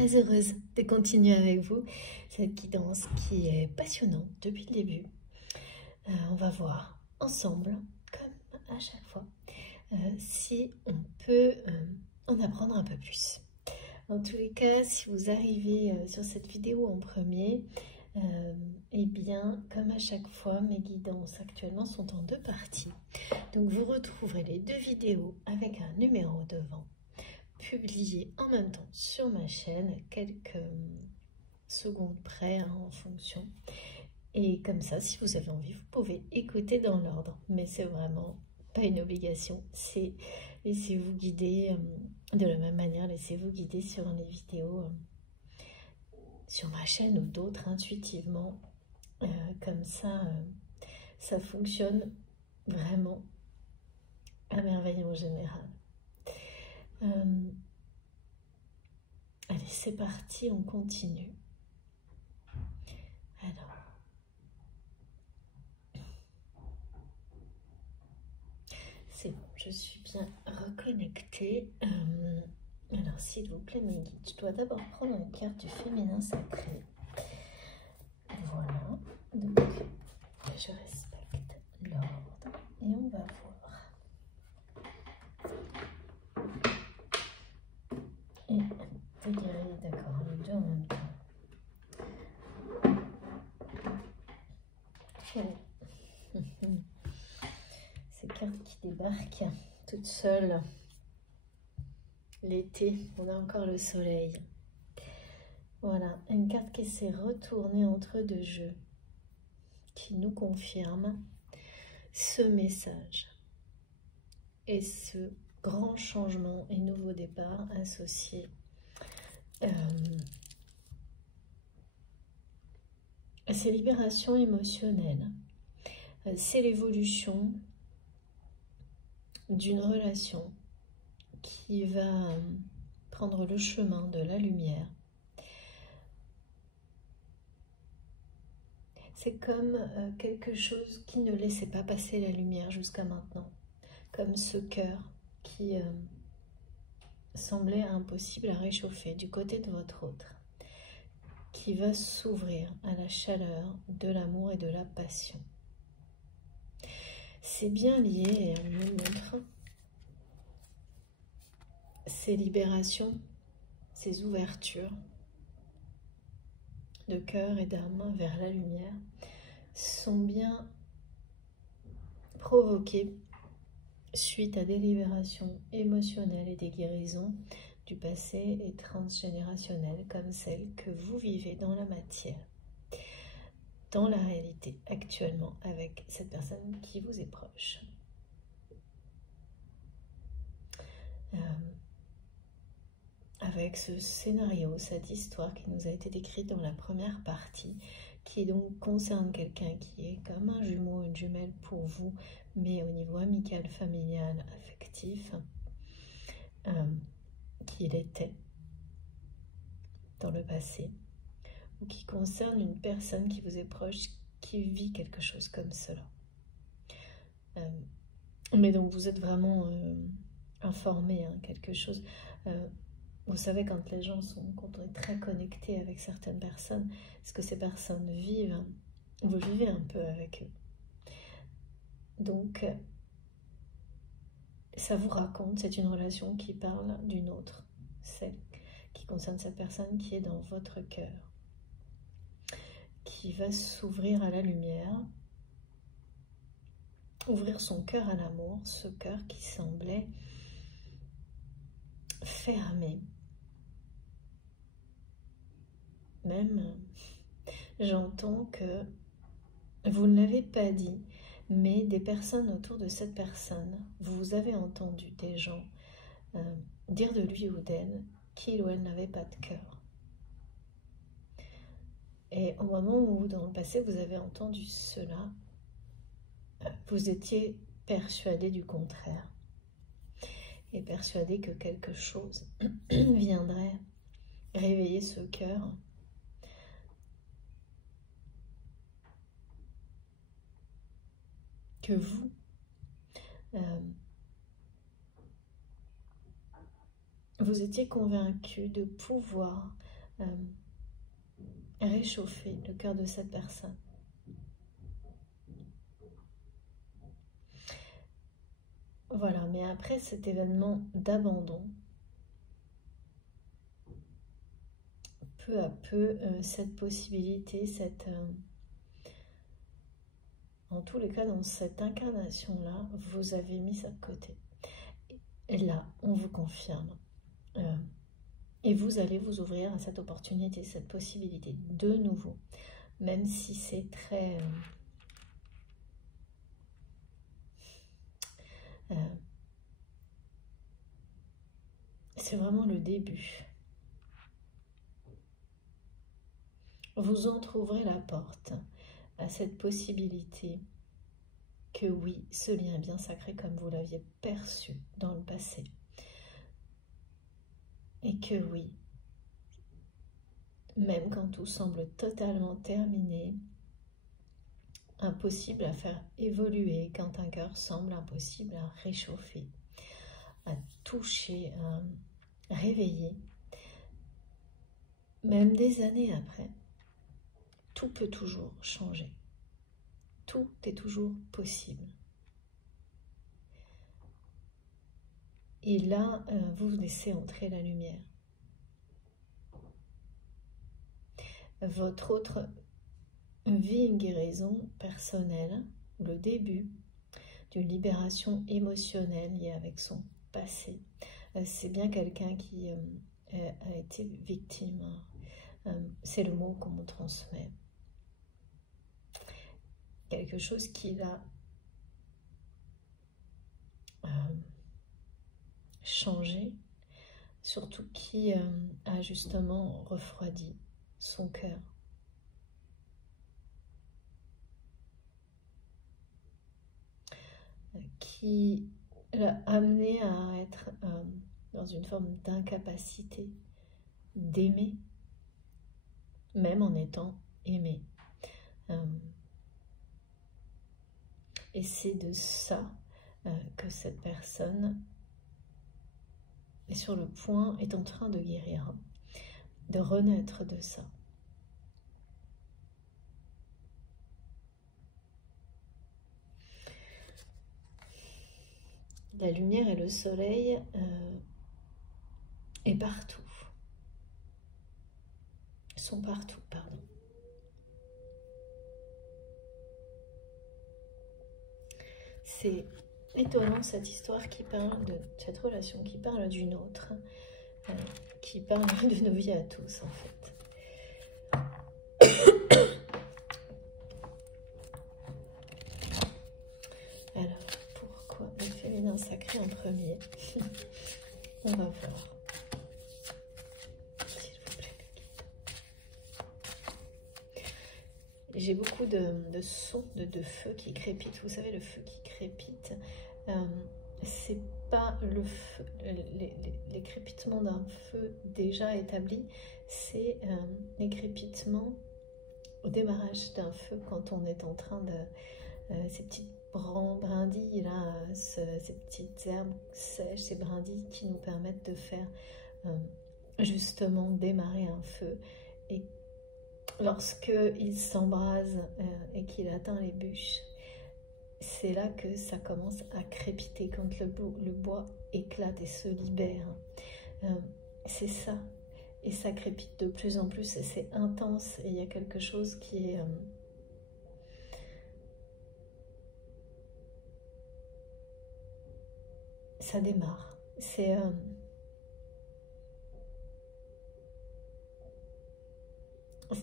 très heureuse de continuer avec vous cette guidance qui est passionnante depuis le début. On va voir ensemble, comme à chaque fois, si on peut en apprendre un peu plus. En tous les cas, si vous arrivez sur cette vidéo en premier, eh bien, comme à chaque fois, mes guidances actuellement sont en 2 parties. Donc, vous retrouverez les 2 vidéos avec un numéro devant, publié en même temps sur ma chaîne, quelques secondes près hein, en fonction. Et comme ça, si vous avez envie, vous pouvez écouter dans l'ordre. Mais c'est vraiment pas une obligation, c'est laissez-vous guider de la même manière, laissez-vous guider sur les vidéos sur ma chaîne ou d'autres intuitivement. Comme ça, ça fonctionne vraiment à merveille en général. Allez, c'est parti, on continue. Alors, c'est bon, je suis bien reconnectée. Alors, s'il vous plaît, mes guides, je dois d'abord prendre une carte du féminin sacré. Voilà, donc je respecte l'ordre et on va voir. Et dégager, d'accord, les 2 en même temps. Oh. Ces cartes qui débarquent toutes seules. L'été, on a encore le soleil. Voilà, une carte qui s'est retournée entre 2 jeux, qui nous confirme ce message et ce grand changement et nouveau départ associé à ces libérations émotionnelles. C'est l'évolution d'une relation qui va prendre le chemin de la lumière. C'est comme quelque chose qui ne laissait pas passer la lumière jusqu'à maintenant, comme ce cœur qui semblait impossible à réchauffer du côté de votre autre, qui va s'ouvrir à la chaleur de l'amour et de la passion. C'est bien lié, et elle me montre ces libérations, ces ouvertures de cœur et d'âme vers la lumière sont bien provoquées suite à des libérations émotionnelles et des guérisons du passé et transgénérationnelles comme celles que vous vivez dans la matière, dans la réalité actuellement avec cette personne qui vous est proche. Avec ce scénario, cette histoire qui nous a été décrite dans la première partie, qui donc concerne quelqu'un qui est comme un jumeau, une jumelle pour vous, mais au niveau amical, familial, affectif, qu'il était dans le passé, ou qui concerne une personne qui vous est proche, qui vit quelque chose comme cela. Mais donc vous êtes vraiment informé, hein, quelque chose... vous savez, quand les gens quand on est très connecté avec certaines personnes, ce que ces personnes vivent, vous vivez un peu avec eux. Donc, ça vous raconte, c'est une relation qui parle d'une autre, celle qui concerne cette personne qui est dans votre cœur, qui va s'ouvrir à la lumière, ouvrir son cœur à l'amour, ce cœur qui semblait fermé. Même, j'entends que vous ne l'avez pas dit, mais des personnes autour de cette personne, vous avez entendu des gens dire de lui ou d'elle qu'il ou elle n'avait pas de cœur. Et au moment où, dans le passé, vous avez entendu cela, vous étiez persuadé du contraire. Et persuadé que quelque chose viendrait réveiller ce cœur. Que vous, vous étiez convaincu de pouvoir réchauffer le cœur de cette personne. Voilà, mais après cet événement d'abandon, peu à peu, cette possibilité, en tous les cas, dans cette incarnation-là, vous avez mis ça de côté. Et là, on vous confirme. Et vous allez vous ouvrir à cette opportunité, cette possibilité de nouveau. Même si c'est très... c'est vraiment le début. Vous entrouvrirez la porte à cette possibilité que oui, ce lien est bien sacré comme vous l'aviez perçu dans le passé. Et que oui, même quand tout semble totalement terminé, impossible à faire évoluer, quand un cœur semble impossible à réchauffer, à toucher, à réveiller, même des années après, tout peut toujours changer. Tout est toujours possible. Et là, vous laissez entrer la lumière. Votre autre vit une guérison personnelle, le début d'une libération émotionnelle liée avec son passé. C'est bien quelqu'un qui a été victime. C'est le mot qu'on me transmet. Quelque chose qui l'a changé, surtout qui a justement refroidi son cœur. Qui l'a amené à être dans une forme d'incapacité d'aimer, même en étant aimé. Et c'est de ça que cette personne est sur le point, est en train de guérir, de renaître de ça. La lumière et le soleil est partout. Sont partout, pardon. C'est étonnant cette histoire qui parle de cette relation, qui parle d'une autre, qui parle de nos vies à tous en fait. Alors, pourquoi le féminin sacré en premier? On va voir. S'il vous plaît, le guide. J'ai beaucoup de sons de feu qui crépitent. Vous savez, le feu qui crépite, c'est pas le feu, les crépitements d'un feu déjà établi, c'est les crépitements au démarrage d'un feu quand on est en train de... ces petites brindilles là, ces petites herbes sèches, ces brindilles qui nous permettent de faire justement démarrer un feu. Et lorsque il s'embrase et qu'il atteint les bûches, c'est là que ça commence à crépiter, quand le bois éclate et se libère. C'est ça. Et ça crépite de plus en plus et c'est intense. Et il y a quelque chose qui est... ça démarre. C'est...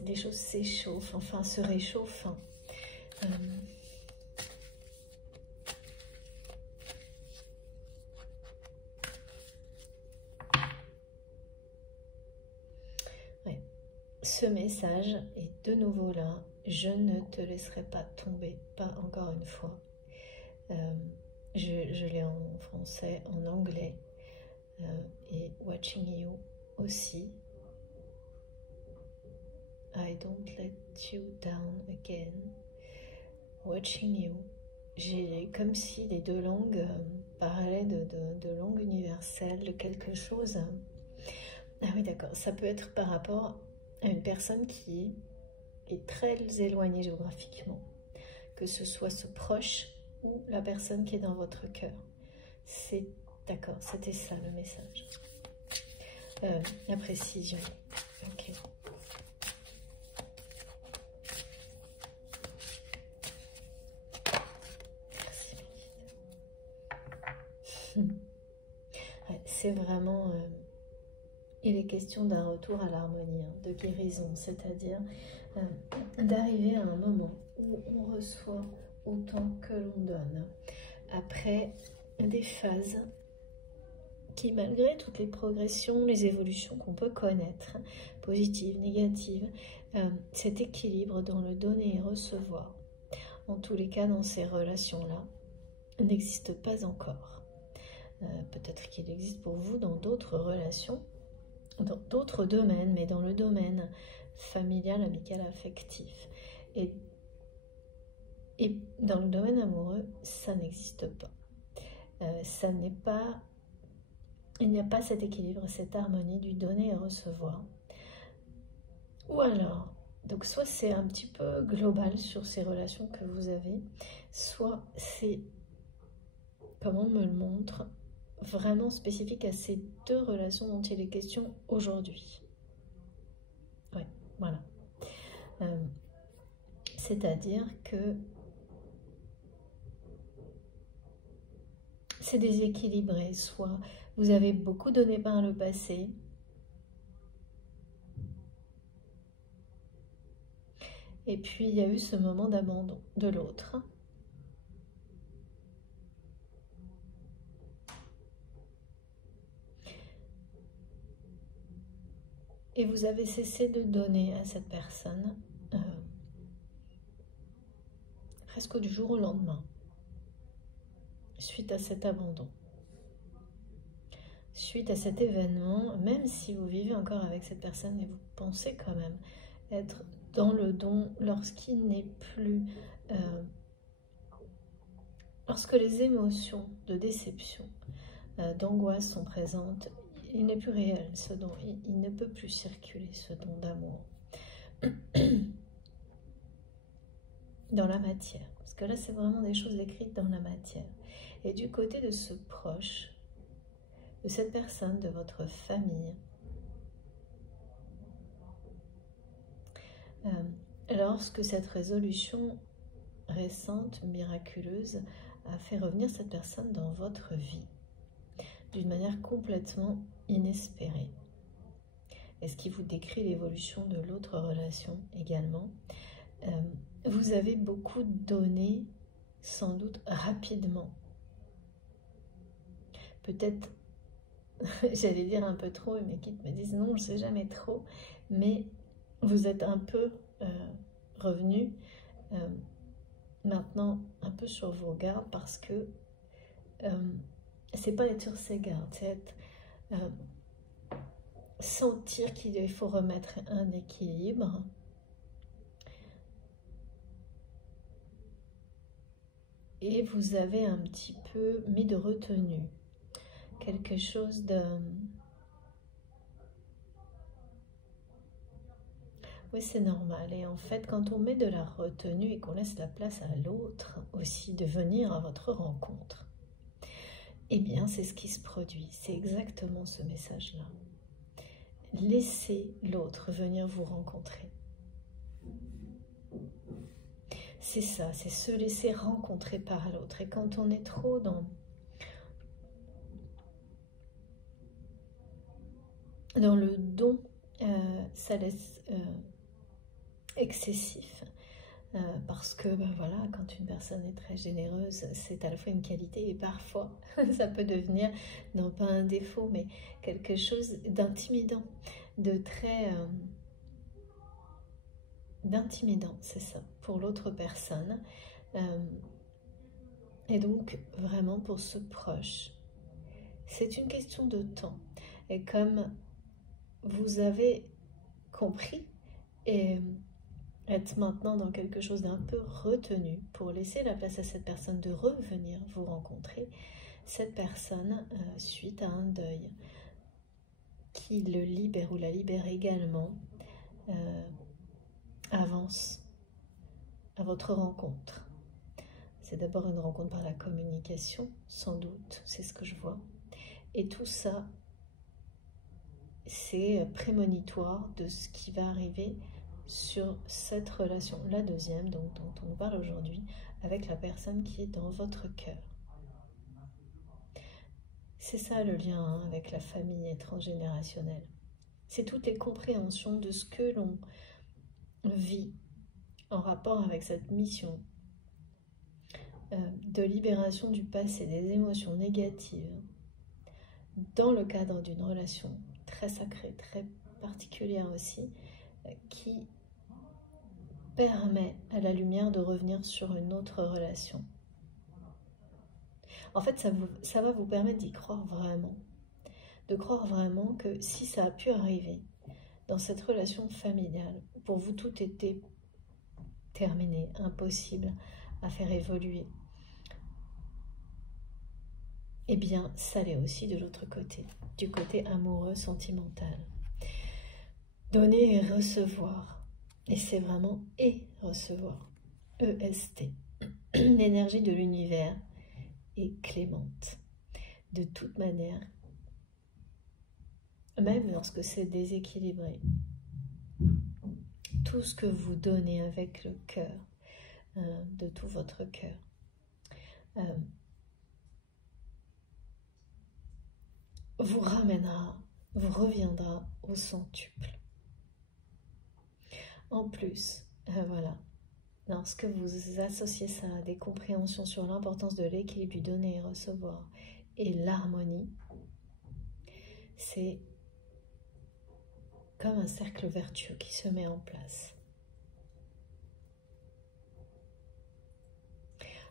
des choses s'échauffent, enfin se réchauffent. Ouais. Ce message est de nouveau là. Je ne te laisserai pas tomber, pas encore une fois. Je l'ai en français, en anglais et Watching You aussi. I don't let you down again. Watching you. J'ai comme si les deux langues parlaient de langue universelle, de quelque chose Ah oui, d'accord. Ça peut être par rapport à une personne qui est très éloignée géographiquement, que ce soit ce proche ou la personne qui est dans votre cœur. C'est d'accord, c'était ça le message. La précision. Ok. Merci. Ouais, c'est vraiment... il est question d'un retour à l'harmonie, hein, de guérison, c'est-à-dire d'arriver à un moment où on reçoit autant que l'on donne. Après des phases qui, malgré toutes les progressions, les évolutions qu'on peut connaître, positives, négatives, cet équilibre dans le donner et recevoir, en tous les cas dans ces relations-là, n'existe pas encore. Peut-être qu'il existe pour vous dans d'autres relations, dans d'autres domaines, mais dans le domaine familial, amical, affectif. Et dans le domaine amoureux, ça n'existe pas. Ça n'est pas... Il n'y a pas cet équilibre, cette harmonie du donner et recevoir. Ou alors, donc soit c'est un petit peu global sur ces relations que vous avez, soit c'est, comme on me le montre, vraiment spécifique à ces deux relations dont il est question aujourd'hui. Ouais, voilà. C'est-à-dire que c'est déséquilibré, soit vous avez beaucoup donné par le passé, et puis il y a eu ce moment d'abandon de l'autre. Et vous avez cessé de donner à cette personne presque du jour au lendemain, suite à cet abandon. Suite à cet événement, même si vous vivez encore avec cette personne et vous pensez quand même être dans le don lorsqu'il n'est plus... lorsque les émotions de déception, d'angoisse sont présentes, il n'est plus réel ce don, il ne peut plus circuler ce don d'amour dans la matière, parce que là c'est vraiment des choses écrites dans la matière. Et du côté de ce proche, de cette personne, de votre famille, lorsque cette résolution récente, miraculeuse, a fait revenir cette personne dans votre vie d'une manière complètement inespérée. Et ce qui vous décrit l'évolution de l'autre relation également. Vous avez beaucoup donné, sans doute rapidement. Peut-être, j'allais dire un peu trop, et mes guides me disent non, je ne sais jamais trop, mais vous êtes un peu revenu maintenant un peu sur vos gardes, parce que c'est pas être sur ses gardes, c'est être sentir qu'il faut remettre un équilibre. Et vous avez un petit peu mis de retenue, quelque chose de... Oui, c'est normal. Et en fait, quand on met de la retenue et qu'on laisse la place à l'autre aussi de venir à votre rencontre, eh bien, c'est ce qui se produit. C'est exactement ce message-là. Laissez l'autre venir vous rencontrer. C'est ça, c'est se laisser rencontrer par l'autre. Et quand on est trop dans le don, ça laisse excessif. Parce que ben voilà, quand une personne est très généreuse, c'est à la fois une qualité et parfois ça peut devenir, non pas un défaut, mais quelque chose d'intimidant, de très... d'intimidant, c'est ça, pour l'autre personne. Et donc, vraiment pour ce proche, c'est une question de temps. Et comme vous avez compris et être maintenant dans quelque chose d'un peu retenu pour laisser la place à cette personne de revenir vous rencontrer, cette personne, suite à un deuil, qui le libère ou la libère également avance à votre rencontre. C'est d'abord une rencontre par la communication, sans doute, c'est ce que je vois. Et tout ça, c'est prémonitoire de ce qui va arriver sur cette relation, la deuxième dont on parle aujourd'hui, avec la personne qui est dans votre cœur. C'est ça le lien avec la famille transgénérationnelle. C'est toutes les compréhensions de ce que l'on vit en rapport avec cette mission de libération du passé, des émotions négatives, dans le cadre d'une relation très sacrée, très particulière aussi, qui permet à la lumière de revenir sur une autre relation. En fait, ça va vous permettre d'y croire vraiment. De croire vraiment que si ça a pu arriver dans cette relation familiale, pour vous tout était terminé, impossible à faire évoluer, eh bien, ça l'est aussi de l'autre côté, du côté amoureux, sentimental. Donner et recevoir, et c'est vraiment et recevoir, EST. L'énergie de l'univers est clémente. De toute manière, même lorsque c'est déséquilibré, tout ce que vous donnez avec le cœur, de tout votre cœur, vous ramènera, vous reviendra au centuple. En plus, voilà, lorsque vous associez ça à des compréhensions sur l'importance de l'équilibre du donner et recevoir et l'harmonie, c'est comme un cercle vertueux qui se met en place.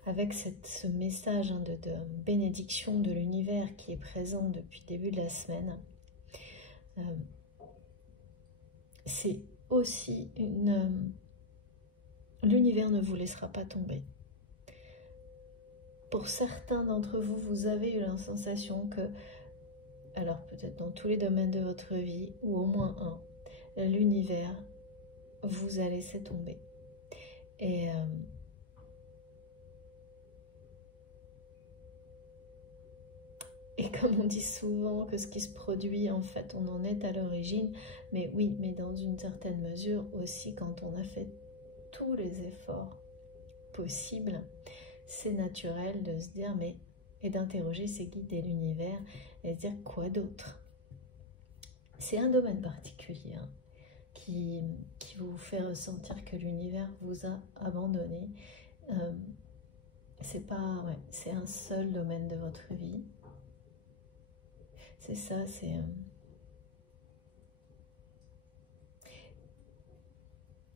Avec ce message de bénédiction de l'univers qui est présent depuis le début de la semaine, c'est aussi l'univers ne vous laissera pas tomber. Pour certains d'entre vous, vous avez eu la sensation que, alors peut-être dans tous les domaines de votre vie, ou au moins un, l'univers vous a laissé tomber. Et comme on dit souvent que ce qui se produit, en fait, on en est à l'origine, mais oui, mais dans une certaine mesure aussi, quand on a fait tous les efforts possibles, c'est naturel de se dire, mais, et d'interroger ses guides et l'univers, et se dire quoi d'autre. C'est un domaine particulier hein, qui vous fait ressentir que l'univers vous a abandonné. C'est pas, ouais, c'est un seul domaine de votre vie. C'est ça, c'est...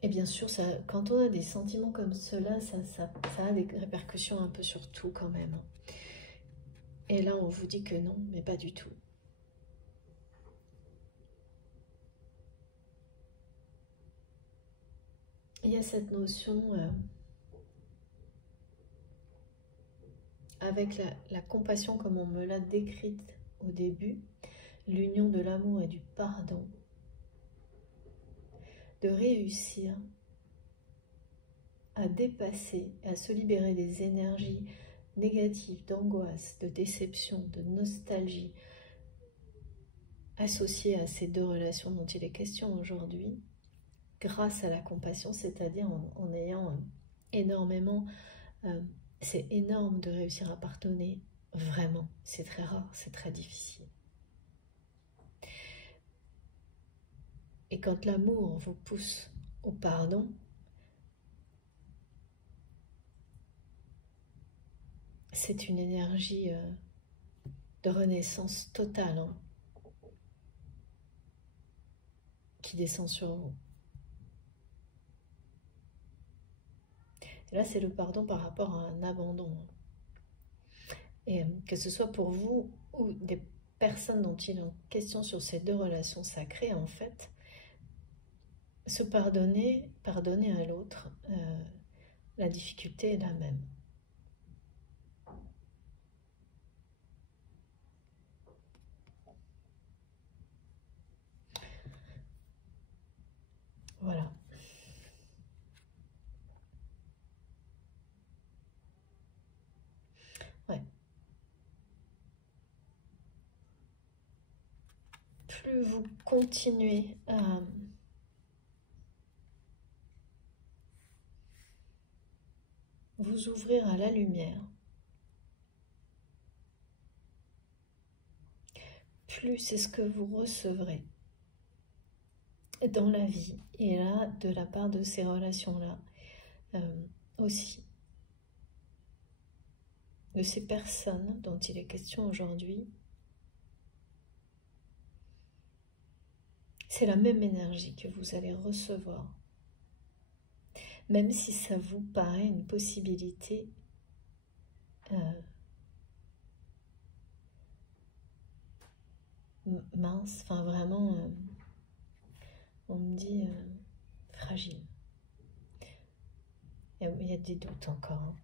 Et bien sûr, ça, quand on a des sentiments comme cela, ça a des répercussions un peu sur tout quand même. Et là, on vous dit que non, mais pas du tout. Il y a cette notion, avec la compassion comme on me l'a décrite au début, l'union de l'amour et du pardon, de réussir à dépasser, à se libérer des énergies négatives, d'angoisse, de déception, de nostalgie, associées à ces deux relations dont il est question aujourd'hui, grâce à la compassion, c'est-à-dire en ayant énormément... c'est énorme de réussir à pardonner, vraiment, c'est très rare, c'est très difficile. Et quand l'amour vous pousse au pardon, c'est une énergie de renaissance totale hein, qui descend sur vous. Et là, c'est le pardon par rapport à un abandon. Et que ce soit pour vous ou des personnes dont il est question sur ces deux relations sacrées, en fait, se pardonner à l'autre, la difficulté est la même. Voilà. Ouais. Plus vous continuez à vous ouvrir à la lumière, plus c'est ce que vous recevrez dans la vie, et là, de la part de ces relations-là aussi, de ces personnes dont il est question aujourd'hui. C'est la même énergie que vous allez recevoir, même si ça vous paraît une possibilité mince, enfin vraiment, on me dit fragile. Il y a des doutes encore.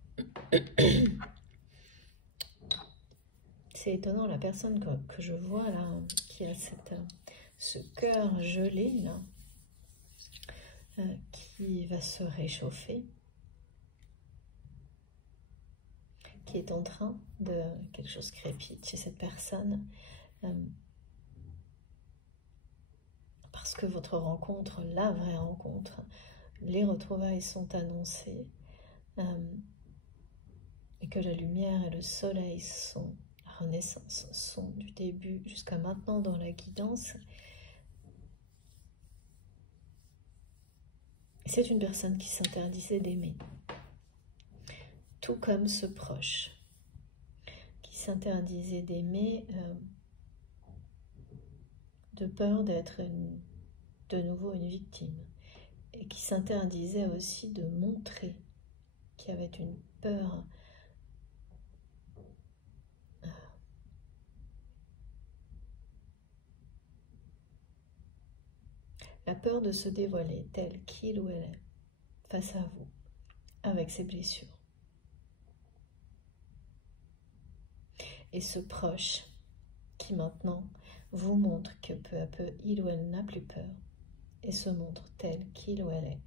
C'est étonnant, la personne que je vois là, qui a ce cœur gelé là, qui va se réchauffer, qui est en train de... quelque chose crépite chez cette personne, parce que votre rencontre, la vraie rencontre, les retrouvailles sont annoncées, et que la lumière et le soleil sont, la renaissance, sont du début jusqu'à maintenant dans la guidance. C'est une personne qui s'interdisait d'aimer, tout comme ce proche qui s'interdisait d'aimer de peur d'être de nouveau une victime, et qui s'interdisait aussi de montrer qu'il y avait une peur la peur de se dévoiler tel qu'il ou elle est face à vous, avec ses blessures. Et ce proche qui maintenant vous montre que peu à peu, il ou elle n'a plus peur et se montre tel qu'il ou elle est.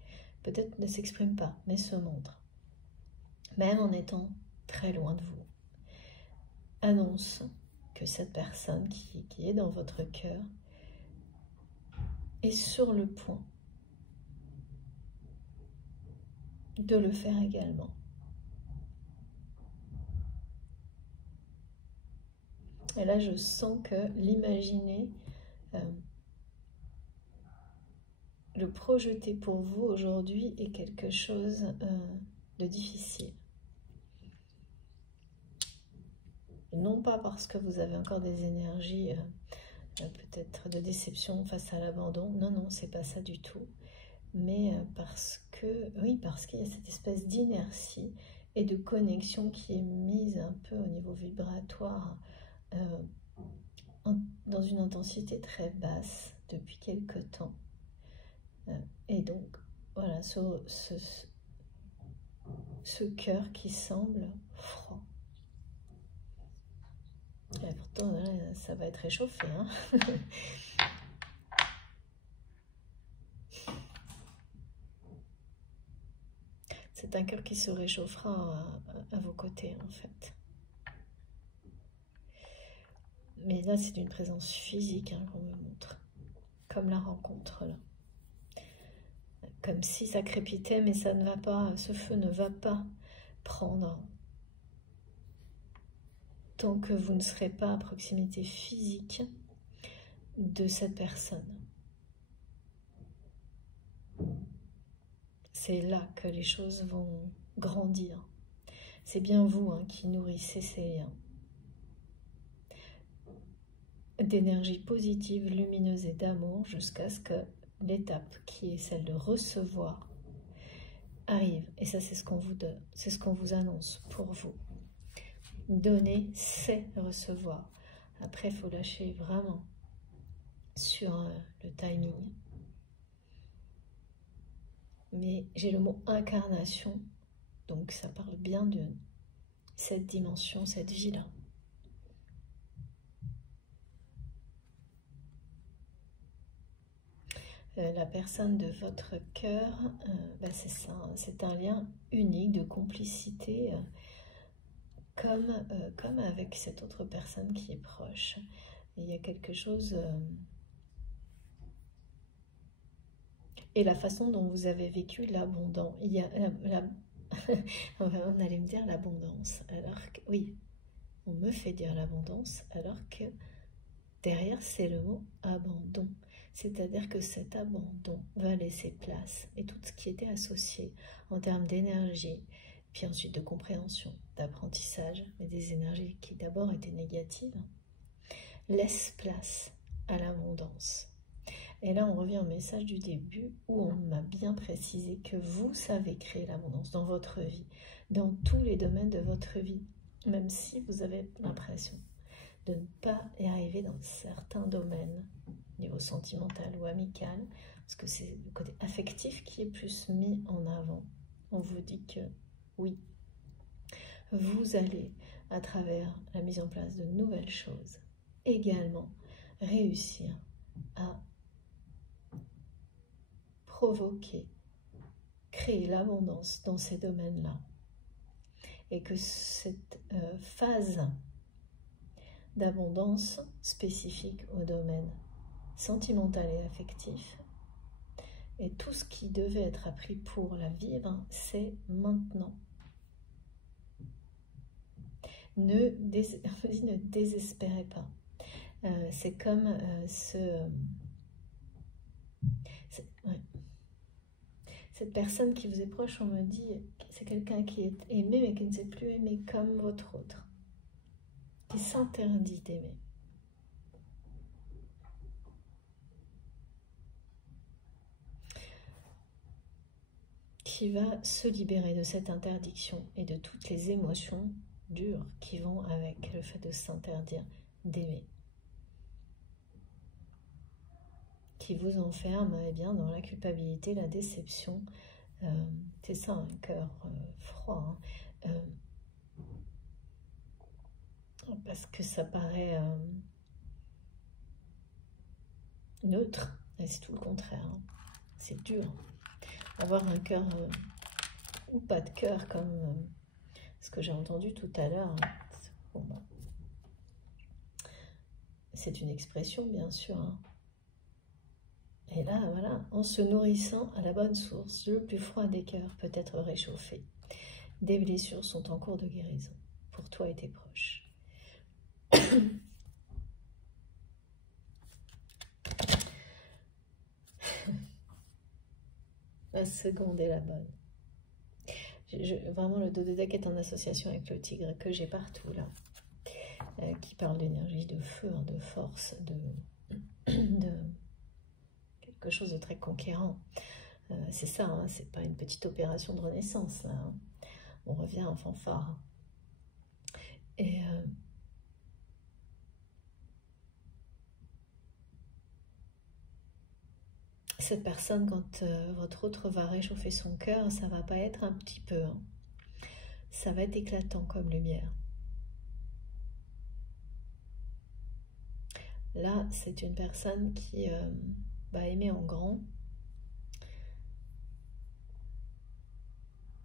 Peut-être ne s'exprime pas, mais se montre. Même en étant très loin de vous. Annonce que cette personne qui est dans votre cœur est sur le point de le faire également. Et là, je sens que l'imaginer, le projeter pour vous aujourd'hui est quelque chose de difficile. Non pas parce que vous avez encore des énergies peut-être de déception face à l'abandon, non, non, c'est pas ça du tout. Mais parce qu'il y a cette espèce d'inertie et de connexion qui est mise un peu au niveau vibratoire dans une intensité très basse depuis quelque temps. Et donc, voilà, ce cœur qui semble froid. Et pourtant, là, ça va être réchauffé. Hein. C'est un cœur qui se réchauffera à vos côtés, en fait. Mais là, c'est une présence physique qu'on me montre. Comme la rencontre, là. Comme si ça crépitait, mais ça ne va pas, ce feu ne va pas prendre tant que vous ne serez pas à proximité physique de cette personne. C'est là que les choses vont grandir. C'est bien vous qui nourrissez ces liens d'énergie positive, lumineuse et d'amour jusqu'à ce que l'étape qui est celle de recevoir arrive. Et ça, c'est ce qu'on vous donne, c'est ce qu'on vous annonce pour vous. Donner, c'est recevoir. Après, il faut lâcher vraiment sur le timing. Mais j'ai le mot incarnation, donc ça parle bien de cette dimension, cette vie-là. la personne de votre cœur, c'est ça, hein, c'est un lien unique de complicité, comme avec cette autre personne qui est proche. Et il y a quelque chose... et la façon dont vous avez vécu l'abondance, il y a on allait me dire l'abondance, alors que oui, on me fait dire l'abondance, alors que derrière c'est le mot abandon. C'est-à-dire que cet abandon va laisser place, et tout ce qui était associé en termes d'énergie, puis ensuite de compréhension, d'apprentissage, mais des énergies qui d'abord étaient négatives, laisse place à l'abondance. Et là, on revient au message du début où on m'a bien précisé que vous savez créer l'abondance dans votre vie, dans tous les domaines de votre vie, même si vous avez l'impression de ne pas y arriver dans certains domaines, niveau sentimental ou amical, parce que c'est le côté affectif qui est plus mis en avant. On vous dit que oui, vous allez, à travers la mise en place de nouvelles choses, également réussir à provoquer, créer l'abondance dans ces domaines-là. Et que cette phase d'abondance spécifique au domaine sentimental et affectif, et tout ce qui devait être appris pour la vivre, c'est maintenant. Ne désespérez pas. C'est comme cette personne qui vous est proche, on me dit que c'est quelqu'un qui est aimé mais qui ne sait plus aimer comme votre autre, qui s'interdit d'aimer. Qui va se libérer de cette interdiction et de toutes les émotions dures qui vont avec le fait de s'interdire d'aimer. Qui vous enferme dans la culpabilité, la déception. C'est ça, un cœur froid. Hein. Parce que ça paraît neutre, et c'est tout le contraire. Hein. C'est dur. Avoir un cœur ou pas de cœur, comme ce que j'ai entendu tout à l'heure. Bon, c'est une expression, bien sûr. Hein. Et là, voilà, en se nourrissant à la bonne source, le plus froid des cœurs peut être réchauffé. Des blessures sont en cours de guérison pour toi et tes proches. La seconde est la bonne. Vraiment, le dos de deck est en association avec le tigre que j'ai partout là, qui parle d'énergie, de feu, de force, de quelque chose de très conquérant. C'est ça, hein, c'est pas une petite opération de renaissance là. Hein. On revient en fanfare. Et cette personne, quand votre autre va réchauffer son cœur, ça va pas être un petit peu. Hein. Ça va être éclatant comme lumière. Là, c'est une personne qui va aimer en grand.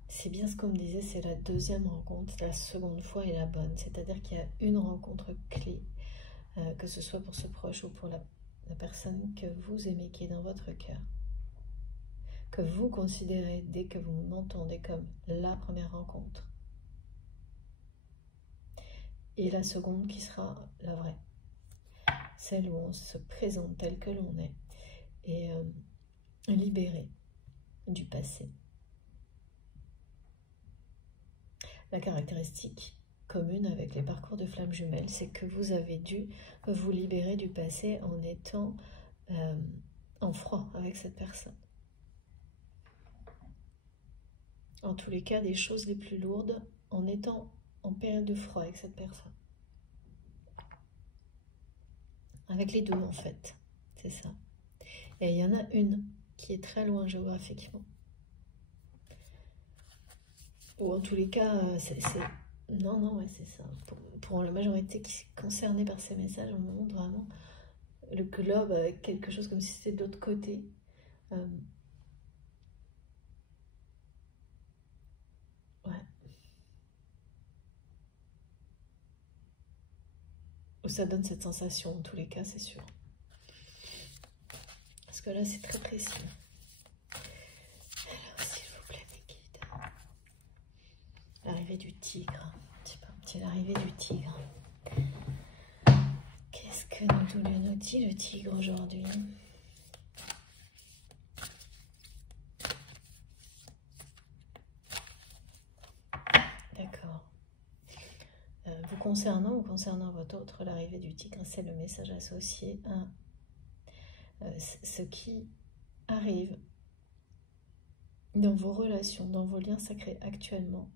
C'est bien ce qu'on me disait, c'est la deuxième rencontre, la seconde fois est la bonne. C'est-à-dire qu'il y a une rencontre clé, que ce soit pour ce proche ou pour la personne que vous aimez, qui est dans votre cœur. Que vous considérez, dès que vous m'entendez, comme la première rencontre. Et la seconde qui sera la vraie. Celle où on se présente tel que l'on est. Et libéré du passé. La caractéristique commune avec les parcours de flammes jumelles, c'est que vous avez dû vous libérer du passé en étant en froid avec cette personne. En tous les cas, des choses les plus lourdes en étant en période de froid avec cette personne. Avec les deux en fait, c'est ça. Et il y en a une qui est très loin géographiquement. Ou en tous les cas, Non, ouais, c'est ça. Pour la majorité qui est concernée par ces messages, on me montre vraiment le globe avec quelque chose comme si c'était de l'autre côté. Ouais. Ou ça donne cette sensation, en tous les cas, c'est sûr. Parce que là, c'est très précis. Alors, s'il vous plaît, mes guides. L'arrivée du tigre. C'est pas petit, l'arrivée du tigre. Qu'est-ce que nous dit le tigre aujourd'hui? D'accord. Vous concernant ou concernant votre autre, l'arrivée du tigre, c'est le message associé à ce qui arrive dans vos relations, dans vos liens sacrés actuellement,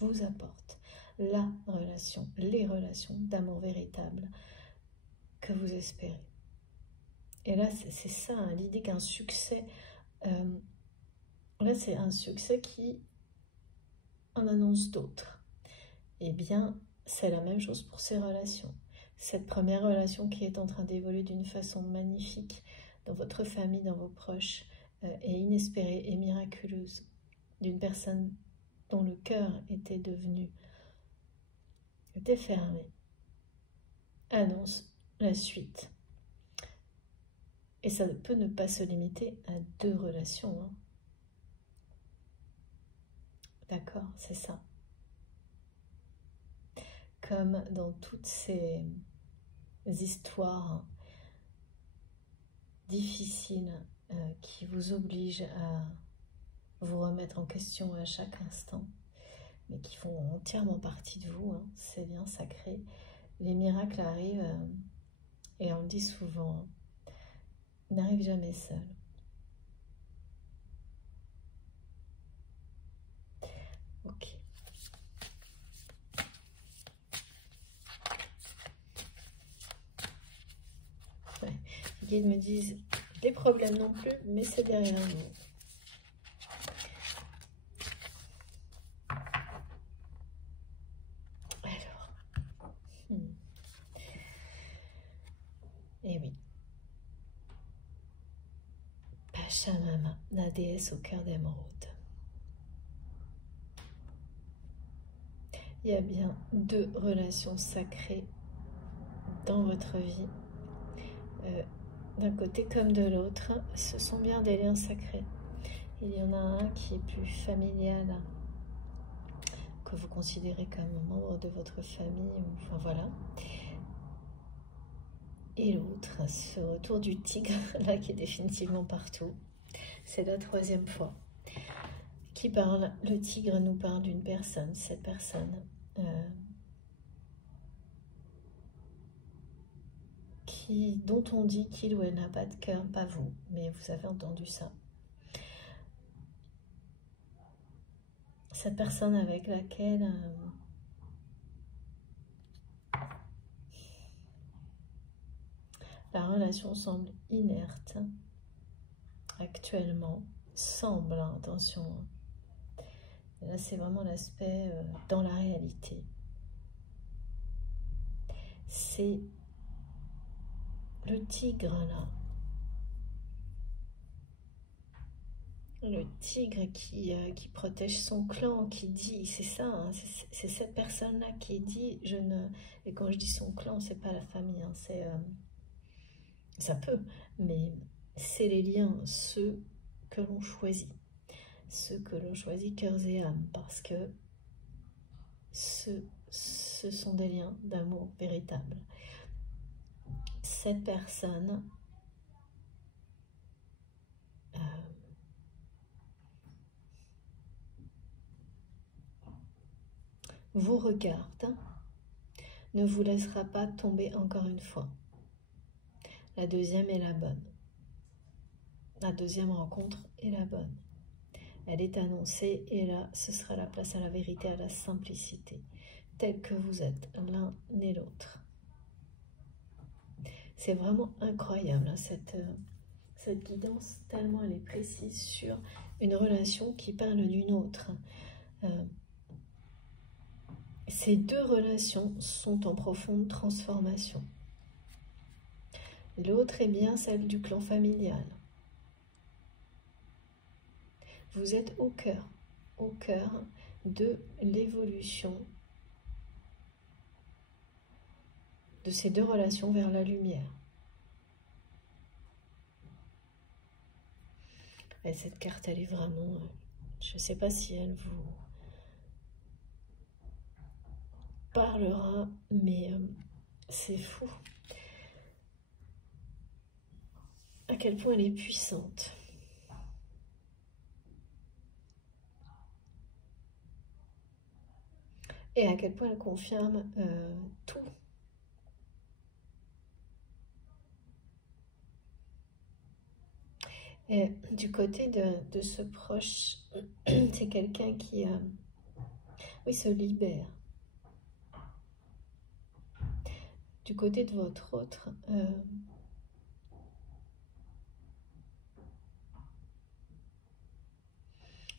vous apporte la relation, les relations d'amour véritable que vous espérez. Et là, c'est ça, hein, l'idée qu'un succès, là c'est un succès qui en annonce d'autres. Eh bien, c'est la même chose pour ces relations. Cette première relation qui est en train d'évoluer d'une façon magnifique dans votre famille, dans vos proches, est inespérée et miraculeuse, d'une personne dont le cœur était fermé, annonce la suite. Et ça peut ne pas se limiter à 2 relations. Hein. D'accord, c'est ça. Comme dans toutes ces histoires difficiles qui vous obligent à vous remettre en question à chaque instant, mais qui font entièrement partie de vous, hein, ces liens sacrés, les miracles arrivent, et on le dit souvent, n'arrivent jamais seuls. Ok. Ouais. Les guides me disent, les problèmes non plus, mais c'est derrière vous. Alors. Eh oui. Pachamama, la déesse au cœur d'émeraude. Il y a bien 2 relations sacrées dans votre vie. D'un côté comme de l'autre, ce sont bien des liens sacrés. Il y en a un qui est plus familial, que vous considérez comme un membre de votre famille, enfin voilà. Et l'autre, ce retour du tigre, là qui est définitivement partout, c'est la 3e fois. Qui parle, le tigre nous parle d'une personne, cette personne dont on dit qu'il ou elle n'a pas de cœur, pas vous, mais vous avez entendu ça. Cette personne avec laquelle la relation semble inerte actuellement, semble, hein, attention. Et là, c'est vraiment l'aspect dans la réalité. C'est le tigre, là. Le tigre qui protège son clan, qui dit, c'est ça, hein, c'est cette personne-là qui dit, je ne... Et quand je dis son clan, c'est pas la famille, hein, c'est... ça peut, mais c'est les liens, ceux que l'on choisit. Ceux que l'on choisit cœurs et âme, parce que ce sont des liens d'amour véritable. Cette personne vous regarde, ne vous laissera pas tomber encore une fois. La 2e est la bonne. La 2e rencontre est la bonne. Elle est annoncée et là, ce sera la place à la vérité, à la simplicité, telle que vous êtes, l'un et l'autre. C'est vraiment incroyable, hein, cette guidance, tellement elle est précise sur une relation qui parle d'une autre. Ces 2 relations sont en profonde transformation. L'autre est bien celle du clan familial. Vous êtes au cœur de l'évolution de ces deux relations vers la lumière. Et cette carte, elle est vraiment... je ne sais pas si elle vous parlera, mais c'est fou à quel point elle est puissante. Et à quel point elle confirme tout. Et du côté de ce proche, c'est quelqu'un qui oui, se libère. Du côté de votre autre,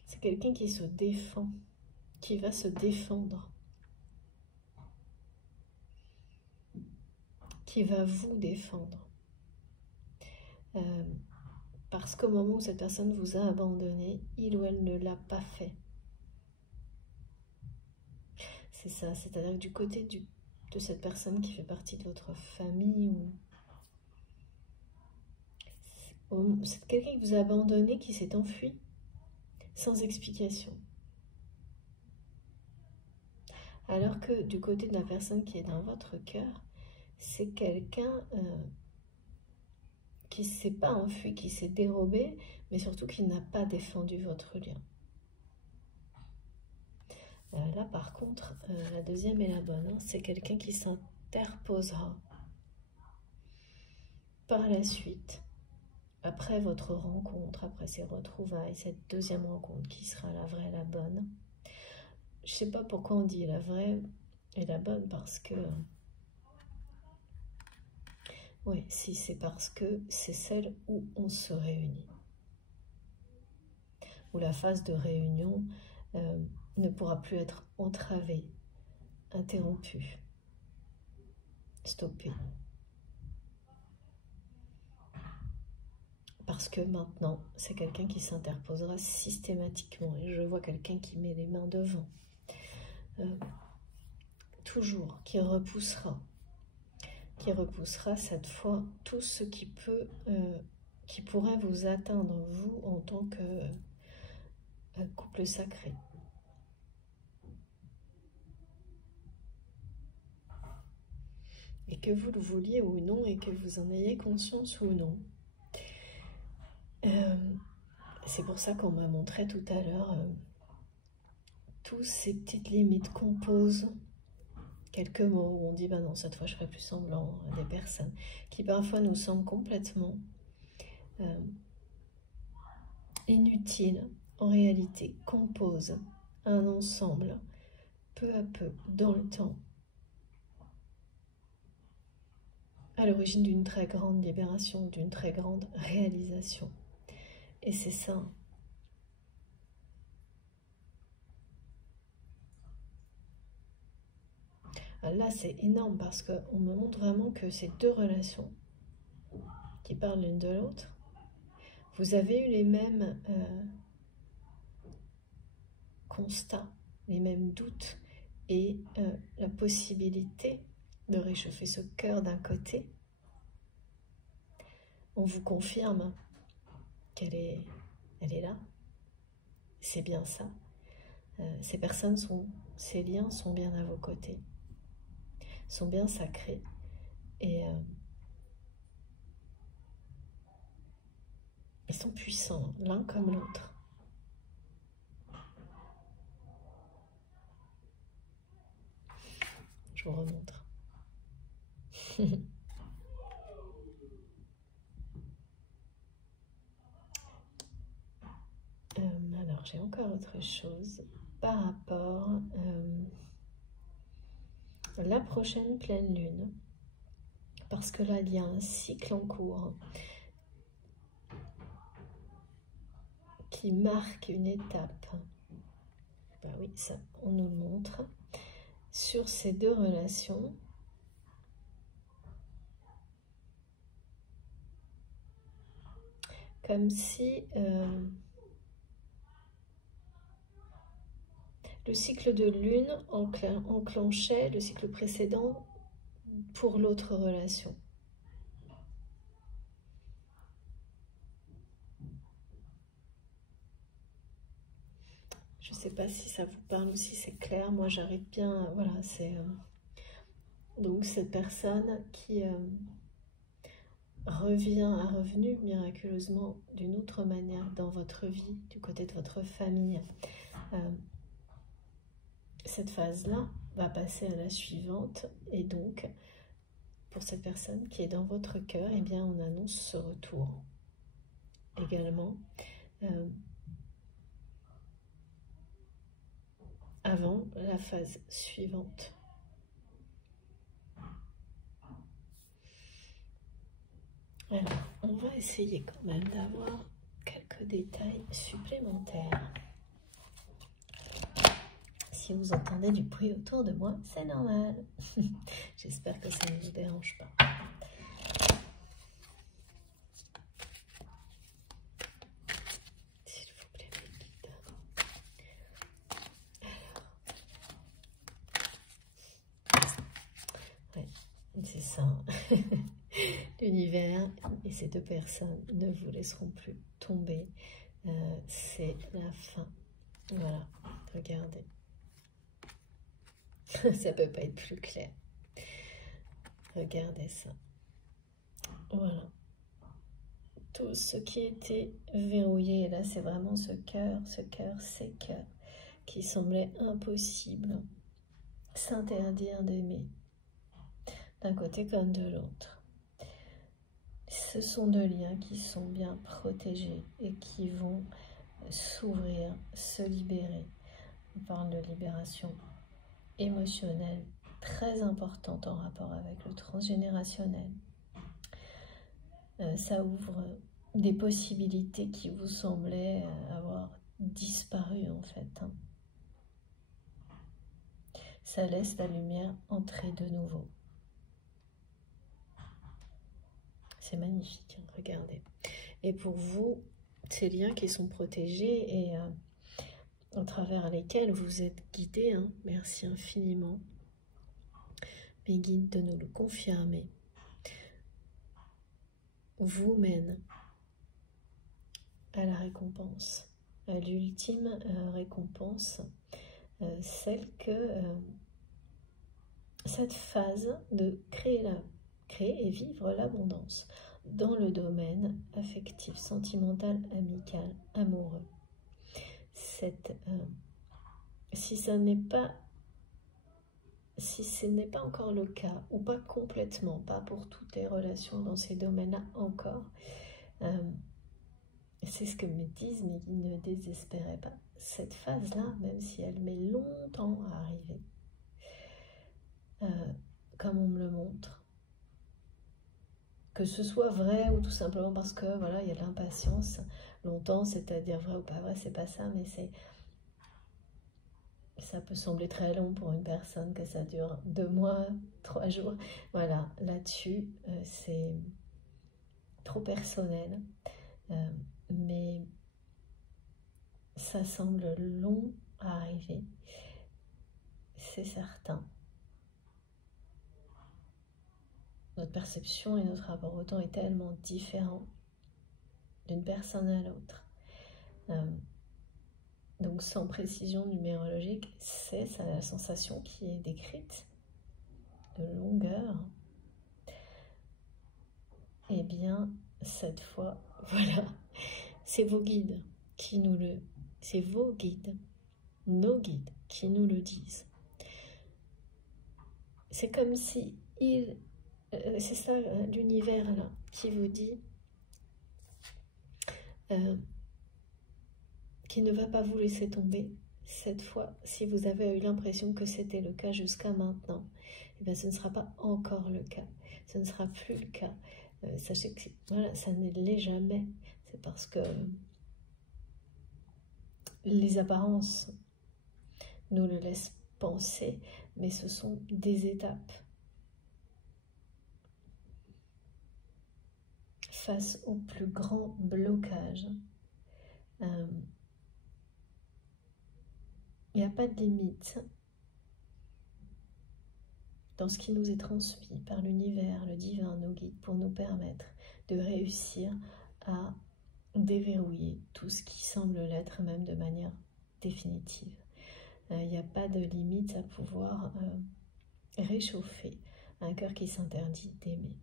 c'est quelqu'un qui se défend, qui va se défendre, qui va vous défendre. Parce qu'au moment où cette personne vous a abandonné, il ou elle ne l'a pas fait. C'est ça, c'est-à-dire que du côté de cette personne qui fait partie de votre famille, c'est quelqu'un qui vous a abandonné, qui s'est enfui, sans explication. Alors que du côté de la personne qui est dans votre cœur, c'est quelqu'un qui ne s'est pas enfui, qui s'est dérobé, mais surtout qui n'a pas défendu votre lien. Là, par contre, la deuxième est la bonne. Hein, c'est quelqu'un qui s'interposera par la suite, après votre rencontre, après ces retrouvailles, cette deuxième rencontre qui sera la vraie, la bonne. Je ne sais pas pourquoi on dit la vraie et la bonne, parce que... oui, si, c'est parce que c'est celle où on se réunit. Où la phase de réunion ne pourra plus être entravée, interrompue, stoppée. Parce que maintenant, c'est quelqu'un qui s'interposera systématiquement. Et je vois quelqu'un qui met les mains devant. Toujours, qui repoussera cette fois tout ce qui pourrait vous atteindre, vous, en tant que couple sacré. Et que vous le vouliez ou non, et que vous en ayez conscience ou non. C'est pour ça qu'on m'a montré tout à l'heure tous ces petites limites qu'on pose, quelques mots où on dit, bah non, cette fois je ferai plus semblant, des personnes qui parfois nous semblent complètement inutiles, en réalité composent un ensemble, peu à peu, dans le temps, à l'origine d'une très grande libération, d'une très grande réalisation. Et c'est ça. Là, c'est énorme parce qu'on me montre vraiment que ces deux relations qui parlent l'une de l'autre, vous avez eu les mêmes constats, les mêmes doutes et la possibilité de réchauffer ce cœur d'un côté. On vous confirme qu'elle est là. C'est bien ça. Ces personnes ces liens sont bien à vos côtés, sont bien sacrés et ils sont puissants l'un comme l'autre. Je vous remontre. Alors, j'ai encore autre chose par rapport à la prochaine pleine lune. Parce que là, il y a un cycle en cours qui marque une étape. Ben oui, ça, on nous le montre. Sur ces deux relations, comme si le cycle de lune enclenchait le cycle précédent pour l'autre relation. Je ne sais pas si ça vous parle ou si c'est clair. Moi, j'arrive bien. Voilà, c'est donc cette personne qui est revenu miraculeusement d'une autre manière dans votre vie, du côté de votre famille. Cette phase-là va passer à la suivante, et donc, pour cette personne qui est dans votre cœur, eh bien, on annonce ce retour. Également, avant la phase suivante. Alors, on va essayer quand même d'avoir quelques détails supplémentaires. Si vous entendez du bruit autour de moi, c'est normal. J'espère que ça ne vous dérange pas. S'il vous plaît, mes guides. Alors, ouais, c'est ça. L'univers et ces deux personnes ne vous laisseront plus tomber. C'est la fin. Voilà, regardez. Ça peut pas être plus clair. Regardez ça. Voilà. Tout ce qui était verrouillé, là c'est vraiment ce cœur sec qui semblait impossible. S'interdire d'aimer, d'un côté comme de l'autre. Ce sont deux liens qui sont bien protégés et qui vont s'ouvrir, se libérer. On parle de libération émotionnelle très importante en rapport avec le transgénérationnel. Ça ouvre des possibilités qui vous semblaient avoir disparu en fait. Ça laisse la lumière entrer de nouveau. C'est magnifique, hein, regardez. Et pour vous, ces liens qui sont protégés et à travers lesquels vous êtes guidés, hein, merci infiniment, mes guides, de nous le confirmer, vous mènent à la récompense, à l'ultime récompense, celle que cette phase de créer et vivre l'abondance dans le domaine affectif, sentimental, amical, amoureux. Si ce n'est pas encore le cas, ou pas complètement, pas pour toutes les relations dans ces domaines-là encore, c'est ce que me disent, mais ils ne désespéraient pas. Cette phase-là, même si elle met longtemps à arriver, comme on me le montre, que ce soit vrai ou tout simplement parce que voilà, il y a de l'impatience, longtemps, c'est-à-dire vrai ou pas vrai, c'est pas ça, mais ça peut sembler très long pour une personne, que ça dure 2 mois, 3 jours. Voilà, là-dessus, c'est trop personnel, mais ça semble long à arriver, c'est certain. Notre perception et notre rapport au temps est tellement différent d'une personne à l'autre. Donc sans précision numérologique, c'est ça la sensation qui est décrite de longueur. Eh bien, cette fois, voilà, c'est vos guides qui nous le... C'est vos guides, nos guides qui nous le disent. C'est comme si c'est ça l'univers là qui vous dit qui ne va pas vous laisser tomber cette fois. Si vous avez eu l'impression que c'était le cas jusqu'à maintenant, eh bien, ce ne sera pas encore le cas, ce ne sera plus le cas. Sachez que voilà, ça ne l'est jamais. C'est parce que les apparences nous le laissent penser, mais ce sont des étapes. Face au plus grand blocage, Il n'y a pas de limite dans ce qui nous est transmis par l'univers, le divin, nos guides, pour nous permettre de réussir à déverrouiller tout ce qui semble l'être, même de manière définitive. Il n'y a pas de limite à pouvoir réchauffer un cœur qui s'interdit d'aimer,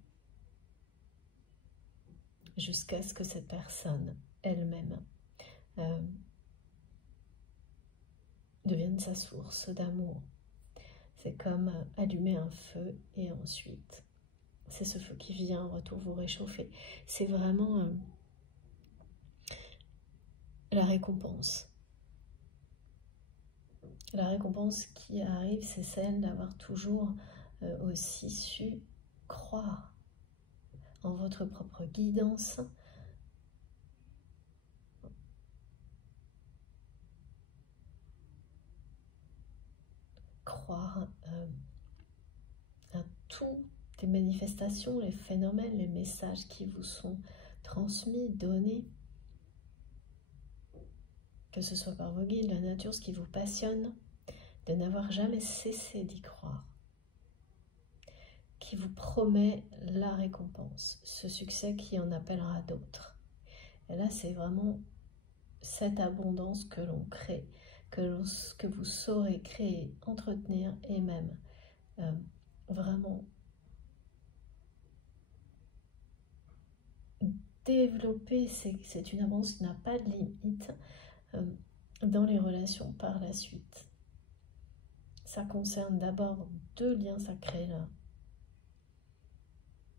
jusqu'à ce que cette personne elle-même devienne sa source d'amour. C'est comme allumer un feu et ensuite, c'est ce feu qui vient en retour vous réchauffer. C'est vraiment la récompense. La récompense qui arrive, c'est celle d'avoir toujours aussi su croire en votre propre guidance, croire à toutes les manifestations, les phénomènes, les messages qui vous sont transmis, donnés, que ce soit par vos guides, la nature, ce qui vous passionne, de n'avoir jamais cessé d'y croire, qui vous promet la récompense, ce succès qui en appellera d'autres. Et là, c'est vraiment cette abondance que l'on crée, que vous saurez créer, entretenir et même vraiment développer. C'est une abondance qui n'a pas de limite dans les relations par la suite. Ça concerne d'abord 2 liens sacrés là.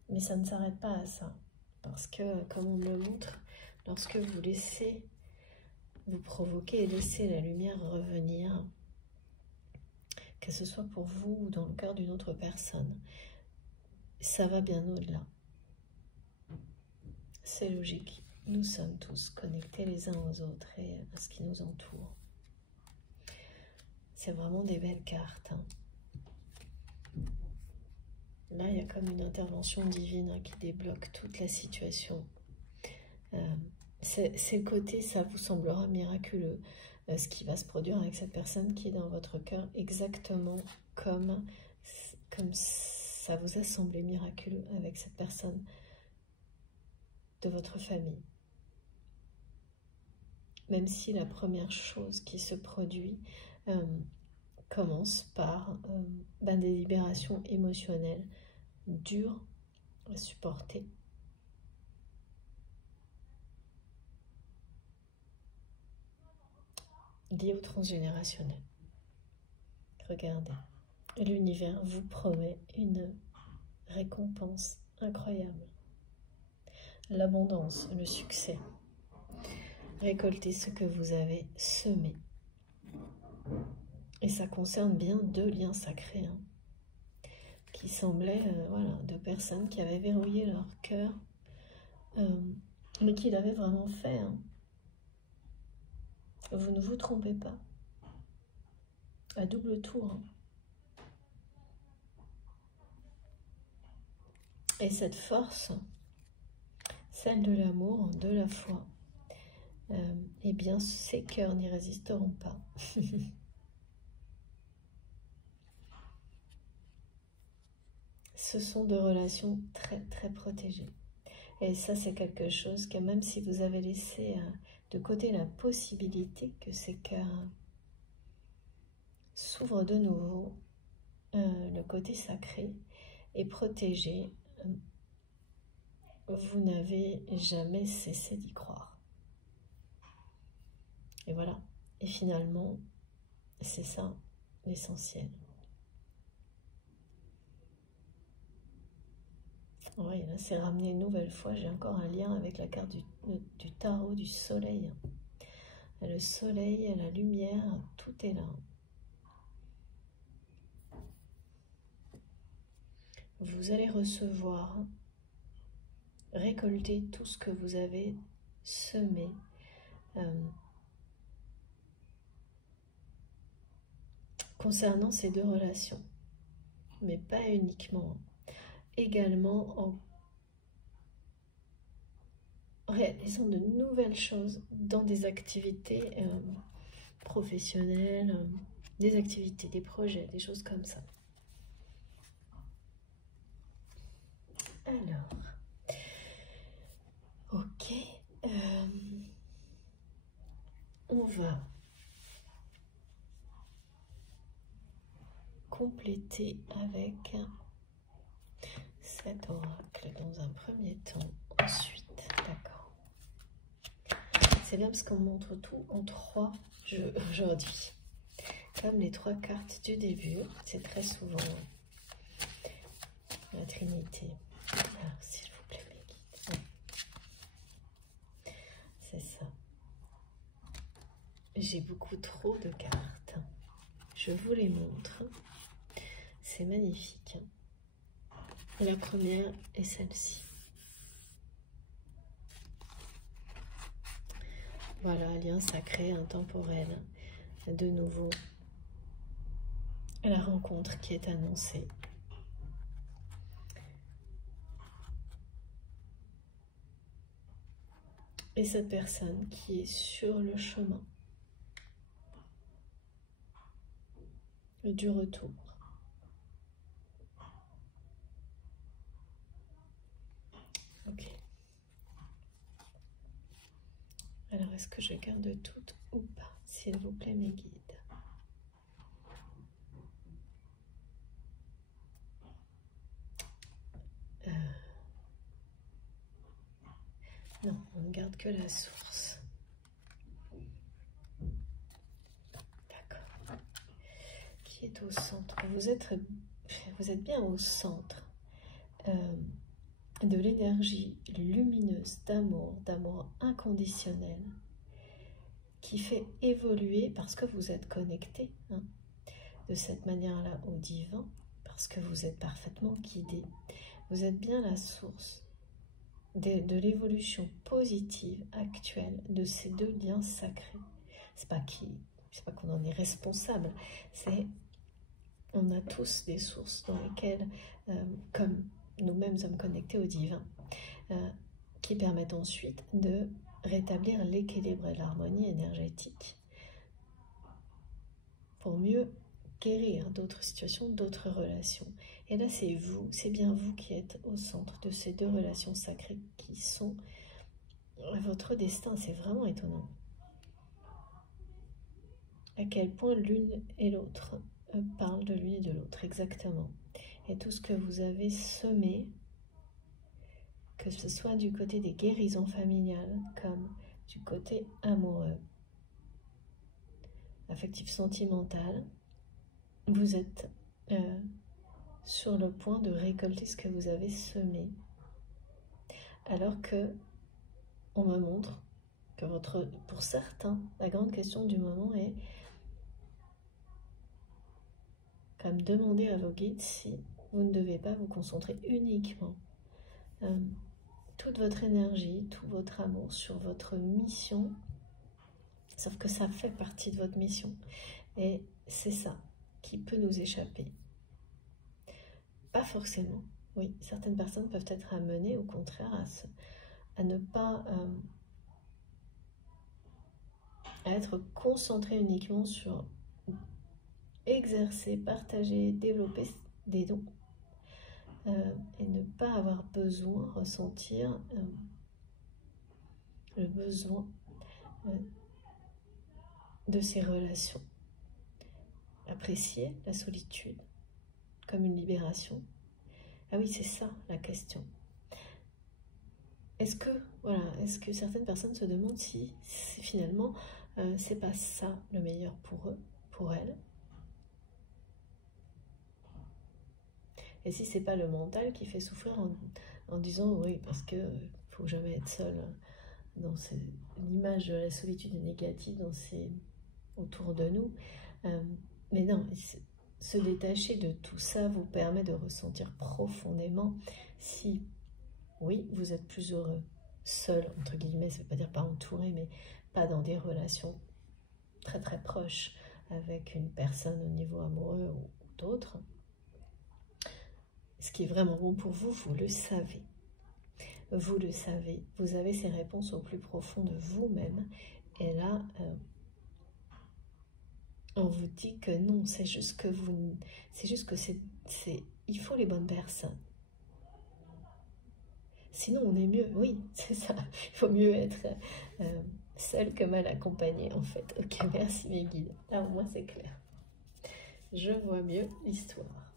Mais ça ne s'arrête pas à ça. Parce que, comme on me le montre, lorsque vous laissez vous provoquer et laisser la lumière revenir, que ce soit pour vous ou dans le cœur d'une autre personne, ça va bien au-delà. C'est logique. Nous sommes tous connectés les uns aux autres et à ce qui nous entoure. C'est vraiment des belles cartes. Là, il y a comme une intervention divine qui débloque toute la situation. C'est le côté, ça vous semblera miraculeux, ce qui va se produire avec cette personne qui est dans votre cœur, exactement comme ça vous a semblé miraculeux avec cette personne de votre famille. Même si la première chose qui se produit commence par des libérations émotionnelles dures à supporter. Liées au transgénérationnel. Regardez, l'univers vous promet une récompense incroyable. L'abondance, le succès. Récoltez ce que vous avez semé. Et ça concerne bien 2 liens sacrés, qui semblaient, voilà, 2 personnes qui avaient verrouillé leur cœur, mais qui l'avaient vraiment fait. Vous ne vous trompez pas. À double tour. Et cette force, celle de l'amour, de la foi, eh bien, ces cœurs n'y résisteront pas. Ce sont 2 relations très, très protégées. Et ça, c'est quelque chose que même si vous avez laissé de côté la possibilité que ces cœurs s'ouvrent de nouveau, le côté sacré est protégé, vous n'avez jamais cessé d'y croire. Et voilà. Et finalement, c'est ça l'essentiel. Oui, là, c'est ramené une nouvelle fois. J'ai encore un lien avec la carte du tarot du soleil. Le soleil, la lumière, tout est là. Vous allez recevoir, récolter tout ce que vous avez semé. Concernant ces 2 relations, mais pas uniquement. Également en réalisant de nouvelles choses dans des activités professionnel, des activités, des projets, des choses comme ça. Alors, ok, on va compléter avec cet oracle dans un premier temps. Ensuite, d'accord. C'est bien parce qu'on montre tout en 3 jeux aujourd'hui. Comme les 3 cartes du début, c'est très souvent la Trinité. Alors, s'il vous plaît, mes guides. C'est ça. J'ai beaucoup trop de cartes. Je vous les montre. C'est magnifique. La première est celle-ci. Voilà, lien sacré, intemporel. De nouveau, la rencontre qui est annoncée. Et cette personne qui est sur le chemin du retour. Ok. Alors, est-ce que je garde toutes ou pas, s'il vous plaît, mes guides? Non, on ne garde que la source. D'accord. Qui est au centre? Vous êtes bien au centre de l'énergie lumineuse d'amour inconditionnel qui fait évoluer parce que vous êtes connecté de cette manière-là au divin, parce que vous êtes parfaitement guidé. Vous êtes bien la source de l'évolution positive actuelle de ces 2 liens sacrés. C'est pas qu'on en est responsable, c'est on a tous des sources dans lesquelles, comme nous-mêmes sommes connectés au divin, qui permettent ensuite de rétablir l'équilibre et l'harmonie énergétique pour mieux guérir d'autres situations, d'autres relations. Et là, c'est vous, c'est bien vous qui êtes au centre de ces 2 relations sacrées qui sont votre destin. C'est vraiment étonnant. À quel point l'une et l'autre parlent de l'une et de l'autre, exactement. Et tout ce que vous avez semé, que ce soit du côté des guérisons familiales, comme du côté amoureux, affectif sentimental, vous êtes sur le point de récolter ce que vous avez semé. Alors que on me montre que pour certains, la grande question du moment est comme demander à vos guides si vous ne devez pas vous concentrer uniquement toute votre énergie, tout votre amour sur votre mission, sauf que ça fait partie de votre mission. Et c'est ça qui peut nous échapper. Pas forcément. Oui, certaines personnes peuvent être amenées, au contraire, à ne pas à être concentrées uniquement sur exercer, partager, développer des dons et ne pas avoir besoin, ressentir le besoin de ces relations. Apprécier la solitude comme une libération. Ah oui, c'est ça la question. Est-ce que certaines personnes se demandent si finalement c'est pas ça le meilleur pour eux, pour elles? Et si c'est pas le mental qui fait souffrir en disant oui, parce que faut jamais être seul dans l'image de la solitude négative autour de nous. Mais non, se détacher de tout ça vous permet de ressentir profondément si, oui, vous êtes plus heureux seul, entre guillemets, ça ne veut pas dire pas entouré, mais pas dans des relations très très proches avec une personne au niveau amoureux ou d'autres. Ce qui est vraiment bon pour vous, vous le savez. Vous le savez, vous avez ces réponses au plus profond de vous-même. Et là, on vous dit que non, c'est juste que il faut les bonnes personnes. Sinon, on est mieux, oui, c'est ça. Il faut mieux être seul que mal accompagné, en fait. Ok, merci mes guides. Là, au moins, c'est clair. Je vois mieux l'histoire.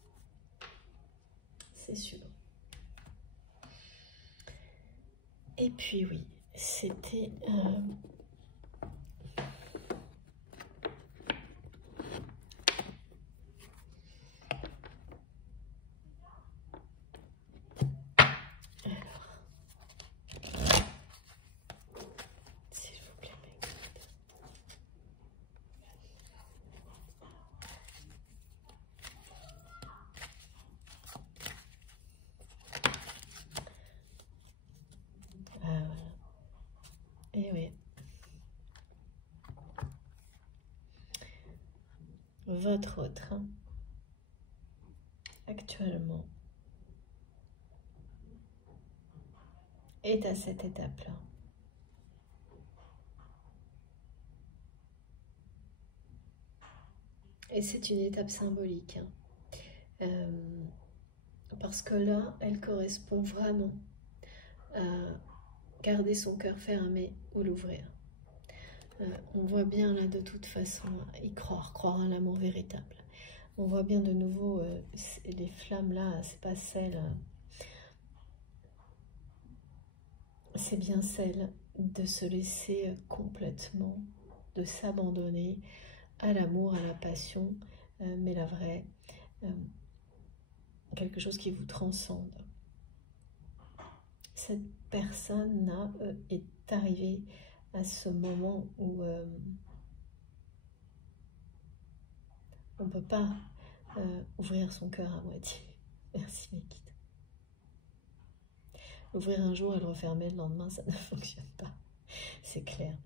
C'est sûr. Et puis, oui, c'était... Et oui. Votre autre, actuellement, est à cette étape-là. Et c'est une étape symbolique. Parce que là, elle correspond vraiment à garder son cœur fermé ou l'ouvrir. On voit bien là de toute façon y croire à l'amour véritable. On voit bien de nouveau les flammes là, c'est pas celle, c'est bien celle de se laisser complètement, de s'abandonner à l'amour, à la passion, mais la vraie, quelque chose qui vous transcende. Cette personne-là est arrivée à ce moment où on ne peut pas ouvrir son cœur à moitié. Merci mes guides. L'ouvrir un jour et le refermer le lendemain, ça ne fonctionne pas. C'est clair.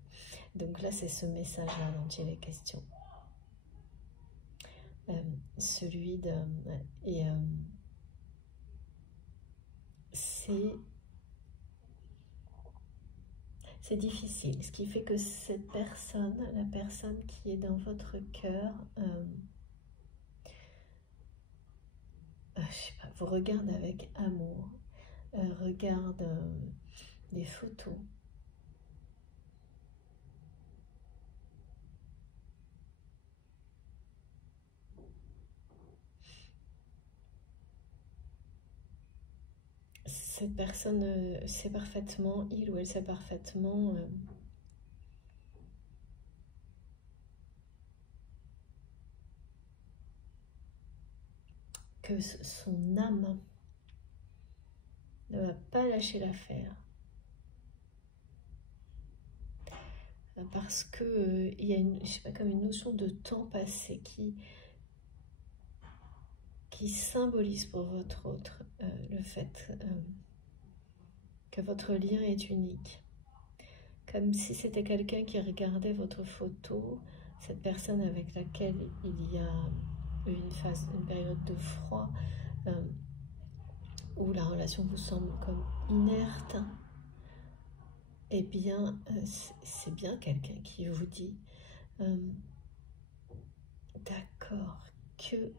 Donc là, c'est ce message-là dont il est question. Celui de... c'est difficile. Ce qui fait que cette personne, la personne qui est dans votre cœur, je sais pas, vous regarde avec amour, regarde des photos. Cette personne sait parfaitement, il ou elle sait parfaitement que son âme ne va pas lâcher l'affaire. Parce que il y a je sais pas, comme une notion de temps passé qui symbolise pour votre autre le fait que votre lien est unique. Comme si c'était quelqu'un qui regardait votre photo, cette personne avec laquelle il y a une période de froid, où la relation vous semble comme inerte, eh bien, c'est bien quelqu'un qui vous dit d'accord, que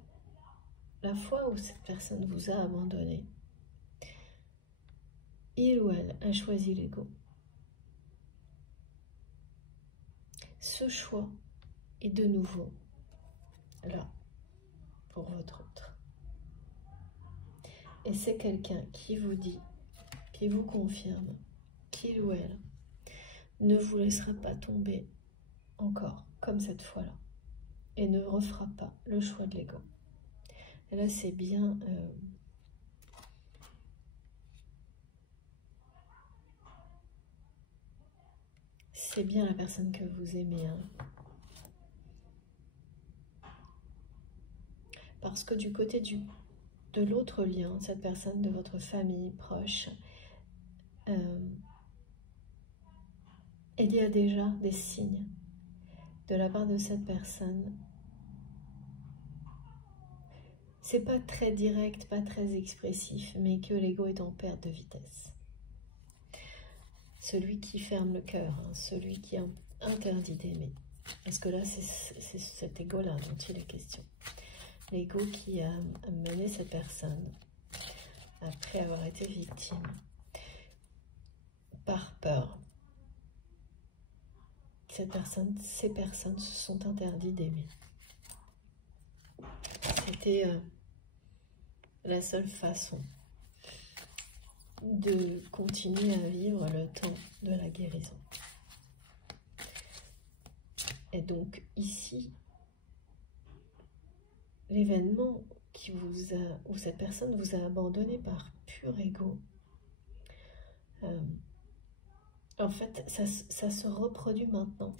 la fois où cette personne vous a abandonné, il ou elle a choisi l'ego. Ce choix est de nouveau là pour votre autre. Et c'est quelqu'un qui vous dit, qui vous confirme qu'il ou elle ne vous laissera pas tomber encore comme cette fois-là et ne refera pas le choix de l'ego. Et là, c'est bien... c'est bien la personne que vous aimez. Hein. Parce que du côté de l'autre lien, cette personne de votre famille proche, il y a déjà des signes de la part de cette personne. C'est pas très direct, pas très expressif, mais que l'ego est en perte de vitesse. Celui qui ferme le cœur, hein, celui qui interdit d'aimer, Parce que là, c'est cet ego-là dont il est question. L'ego qui a mené cette personne après avoir été victime par peur. Ces personnes se sont interdits d'aimer. C'était la seule façon de continuer à vivre le temps de la guérison. Et donc ici, l'événement où cette personne vous a abandonné par pur ego, en fait, ça se reproduit maintenant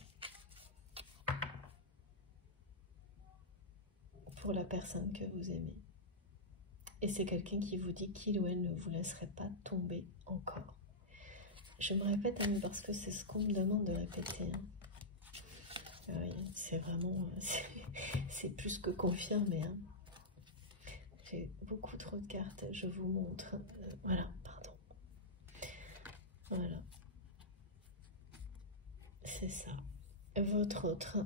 pour la personne que vous aimez. Et c'est quelqu'un qui vous dit qu'il ou elle ne vous laisserait pas tomber encore. Je me répète, hein, parce que c'est ce qu'on me demande de répéter. Hein. Oui, c'est vraiment, c'est plus que confirmé. Hein. J'ai beaucoup trop de cartes, je vous montre. Voilà, pardon. Voilà. C'est ça. Votre autre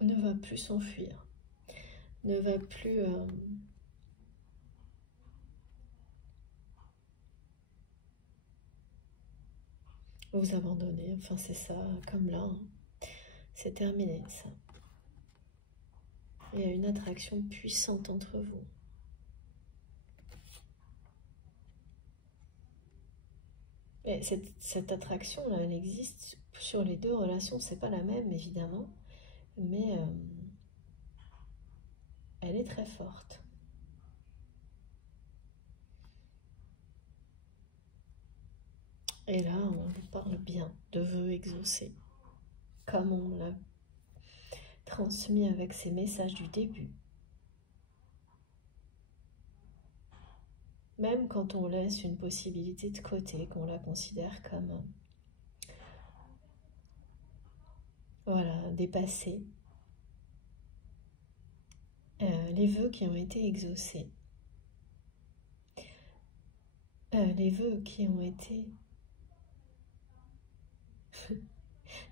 ne va plus s'enfuir, ne va plus vous abandonner. Enfin, c'est ça, comme là. Hein. C'est terminé, ça. Il y a une attraction puissante entre vous. Et cette attraction-là, elle existe sur les deux relations. C'est pas la même, évidemment, mais elle est très forte. Et là, on vous parle bien de vœux exaucés, comme on l'a transmis avec ces messages du début. Même quand on laisse une possibilité de côté, qu'on la considère comme voilà, dépassée, les vœux qui ont été exaucés, les vœux qui ont été...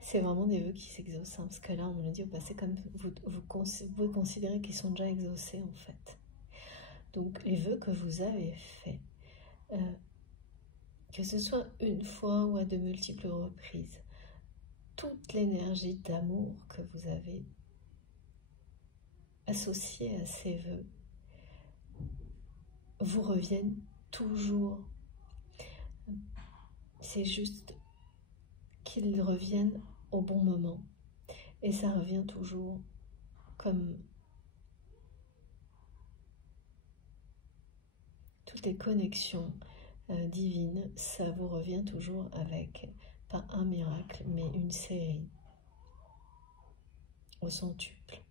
C'est vraiment des vœux qui s'exaucent, hein, parce que là, on me l'a dit au passé, comme vous considérez qu'ils sont déjà exaucés, en fait. Donc, les vœux que vous avez faits, que ce soit une fois ou à de multiples reprises, toute l'énergie d'amour que vous avez associée à ces vœux vous reviennent toujours. C'est juste qu'ils reviennent au bon moment. Et ça revient toujours comme toutes les connexions divines, ça vous revient toujours avec, pas un miracle, mais une série au centuple.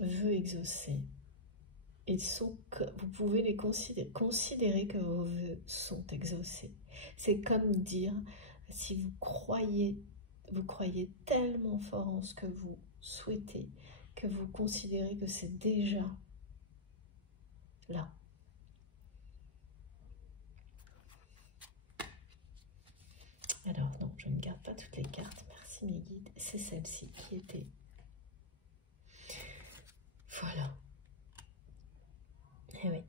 Vœux exaucés. Ils sont que vous pouvez les considérer que vos vœux sont exaucés. C'est comme dire, si vous croyez tellement fort en ce que vous souhaitez, que vous considérez que c'est déjà là. Alors non, je ne garde pas toutes les cartes, merci mes guides, c'est celle-ci qui était. Voilà. Eh oui.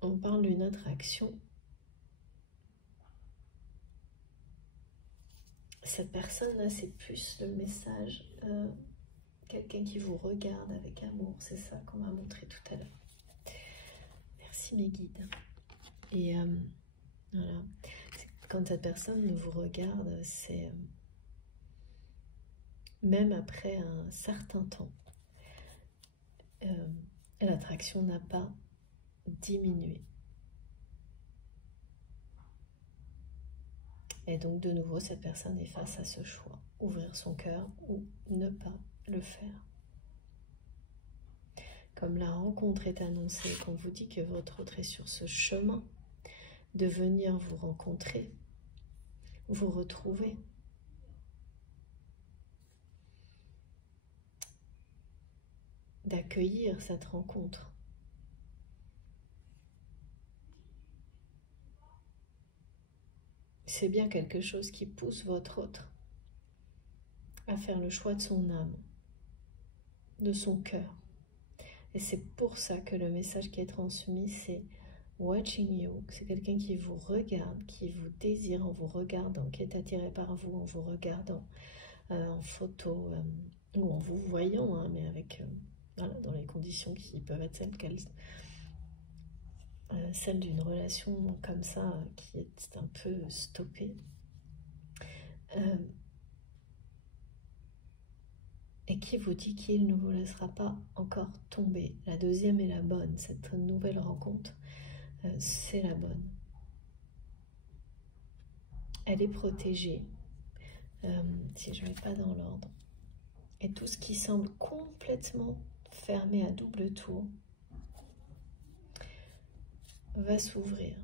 On parle d'une autre action. Cette personne-là, c'est plus le message, quelqu'un qui vous regarde avec amour, c'est ça qu'on m'a montré tout à l'heure. Merci mes guides. Et voilà, quand cette personne vous regarde, c'est même après un certain temps, l'attraction n'a pas diminué. Et donc de nouveau, cette personne est face à ce choix, ouvrir son cœur ou ne pas le faire. Comme la rencontre est annoncée, qu'on vous dit que votre autre est sur ce chemin de venir vous rencontrer, vous retrouver. D'accueillir cette rencontre. c'est bien quelque chose qui pousse votre autre à faire le choix de son âme, de son cœur. Et c'est pour ça que le message qui est transmis, c'est watching you. C'est quelqu'un qui vous regarde, qui vous désire en vous regardant, qui est attiré par vous en vous regardant, en photo ou en vous voyant, hein, mais avec voilà, dans les conditions qui peuvent être celles d'une relation comme ça qui est un peu stoppée. Et qui vous dit qu'il ne vous laissera pas encore tomber. La deuxième est la bonne, cette nouvelle rencontre, c'est la bonne. Elle est protégée, si je ne mets pas dans l'ordre. Et tout ce qui semble complètement fermé à double tour va s'ouvrir.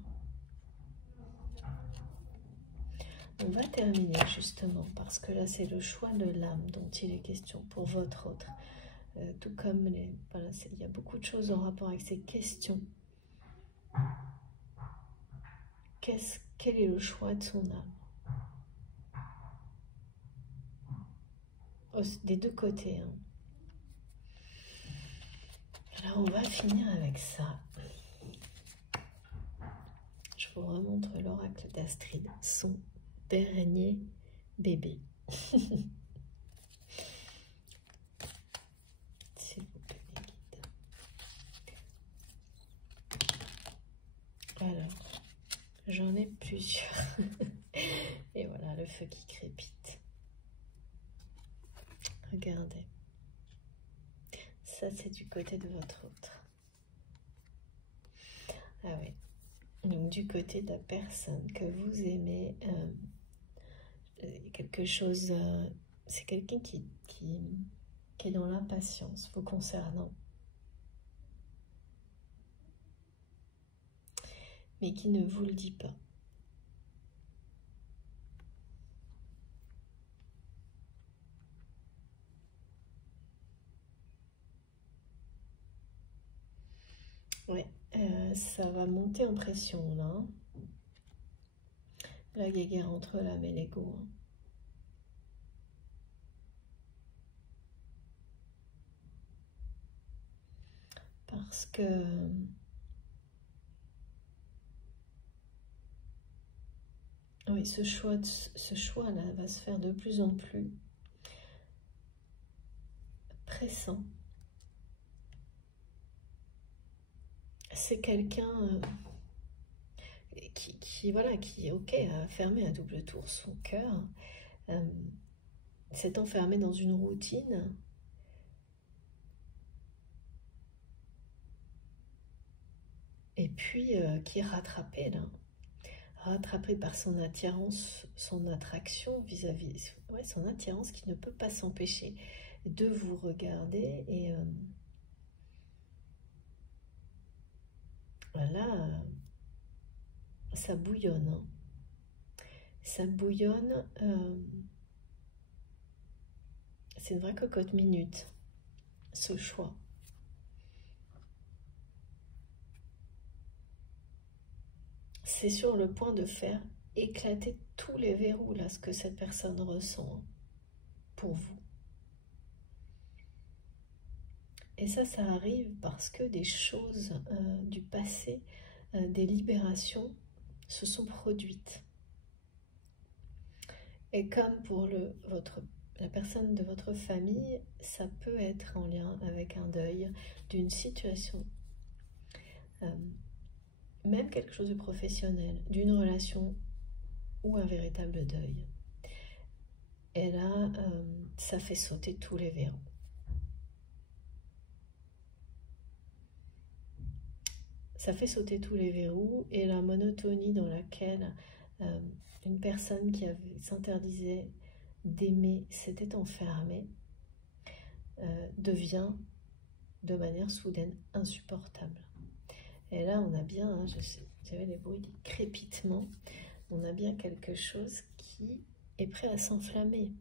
On va terminer justement, parce que là c'est le choix de l'âme dont il est question pour votre autre. Tout comme voilà, il y a beaucoup de choses en rapport avec ces questions. Quel est le choix de son âme? Des deux côtés. Hein. Alors on va finir avec ça. Je vous remontre l'oracle d'Astrid, son dernier bébé. S'il vous plaît, les guides. Alors, j'en ai plusieurs. Et voilà, le feu qui crépite. Regardez. Ça, c'est du côté de votre autre. Ah oui. Donc, du côté de la personne que vous aimez, quelque chose... c'est quelqu'un qui est dans l'impatience vous concernant. Mais qui ne vous le dit pas. Ouais, ça va monter en pression là. La guéguerre entre l'âme et l'ego. Parce que oui, ce choix-là va se faire de plus en plus pressant. C'est quelqu'un voilà, qui est OK à fermer à double tour son cœur, s'est enfermé dans une routine et puis qui est rattrapé là. Rattrapé par son attirance, son attraction vis-à-vis, ouais, son attirance qui ne peut pas s'empêcher de vous regarder et là, ça bouillonne. Hein. Ça bouillonne. C'est une vraie cocotte minute, ce choix. C'est sur le point de faire éclater tous les verrous, là, ce que cette personne ressent pour vous. Et ça arrive parce que des choses du passé, des libérations, se sont produites. Et comme pour la personne de votre famille, ça peut être en lien avec un deuil d'une situation, même quelque chose de professionnel, d'une relation ou un véritable deuil. Et là, ça fait sauter tous les verrous. Ça fait sauter tous les verrous et la monotonie dans laquelle une personne qui s'interdisait d'aimer, s'était enfermée, devient de manière soudaine insupportable. Et là, on a bien, hein, j'avais les bruits, des crépitements, on a bien quelque chose qui est prêt à s'enflammer.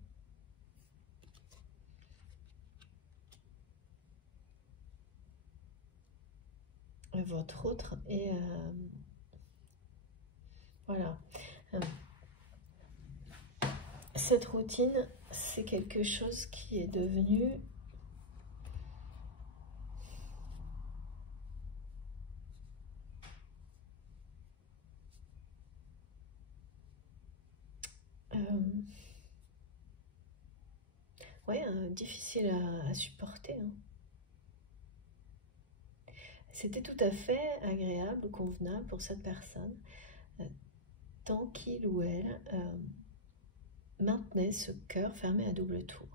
Votre autre est... voilà. cette routine, c'est quelque chose qui est devenu ouais, difficile à supporter, hein. C'était tout à fait agréable, convenable pour cette personne, tant qu'il ou elle maintenait ce cœur fermé à double tour.